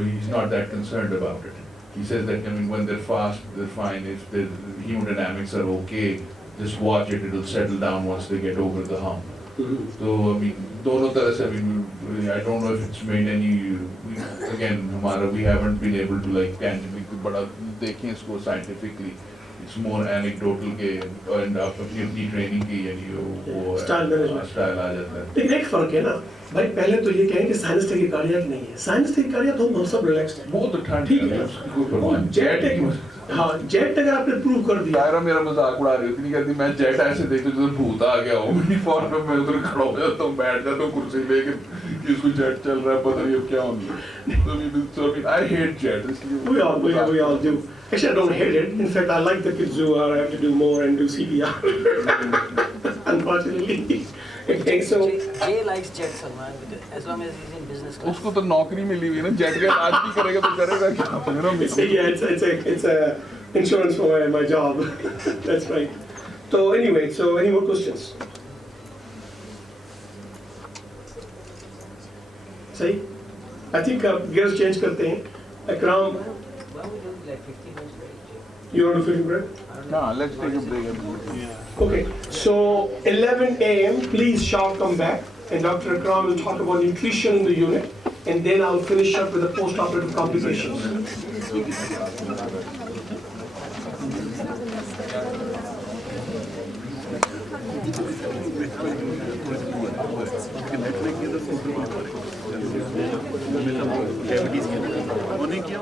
he's not that concerned about it. He says that, I mean, when they're fast, they're fine. If the hemodynamics are okay, just watch it. It'll settle down once they get over the hump. So, I mean, दोनों तरह से, I mean, I don't know if it's made any, again, we haven't been able to like tangibly, but देखें इसको scientifically. It's more anecdotal के and अपनी training की यानी वो Style management. Style आ जाता है. लेकिन एक फर्क है ना भाई, पहले तो ये कहें कि साइनस टैकीकार्डिया नहीं है. साइनस टैकीकार्डिया तो हम सब रिलैक्स्ड हैं. वो तो ठंड ठीक है. जेट हाँ जेट अगर आपने प्रूव कर दिया. यार मेरा मजाक उड़ा रही होती, नहीं कहती मैं जेट ऐसे देखती हूँ जैसे भूत आ गया हो मेरी फॉर्म में. मैं उधर खड़ा हो जाता हूँ, बैठ जाता हूँ कुर्सी लेके कि इसको जेट चल रहा है, पता नहीं अब क्या होगा. So I hate jet. We all do. Actually, I don't hate it. In fact, I like the kids who I have to do more and do CPR. Unfortunately. Okay, so Jay likes jet, Salman, because as long as he's in business class. उसको तो नौकरी मिली हुई है ना, jet का इलाज भी करेगा तो करेगा क्या? You know, it's a insurance for my job. That's right. So anyway, so any more questions? सही? I think gears change करते हैं. Akram, Why would you do like 15 minutes break? you want to finish break? हाँ, let's take a break. Okay, so 11 a.m. please shall come back, and Dr. Akram will talk about nutrition in the unit, and then I'll finish up with the post-operative complications. उन्हें किया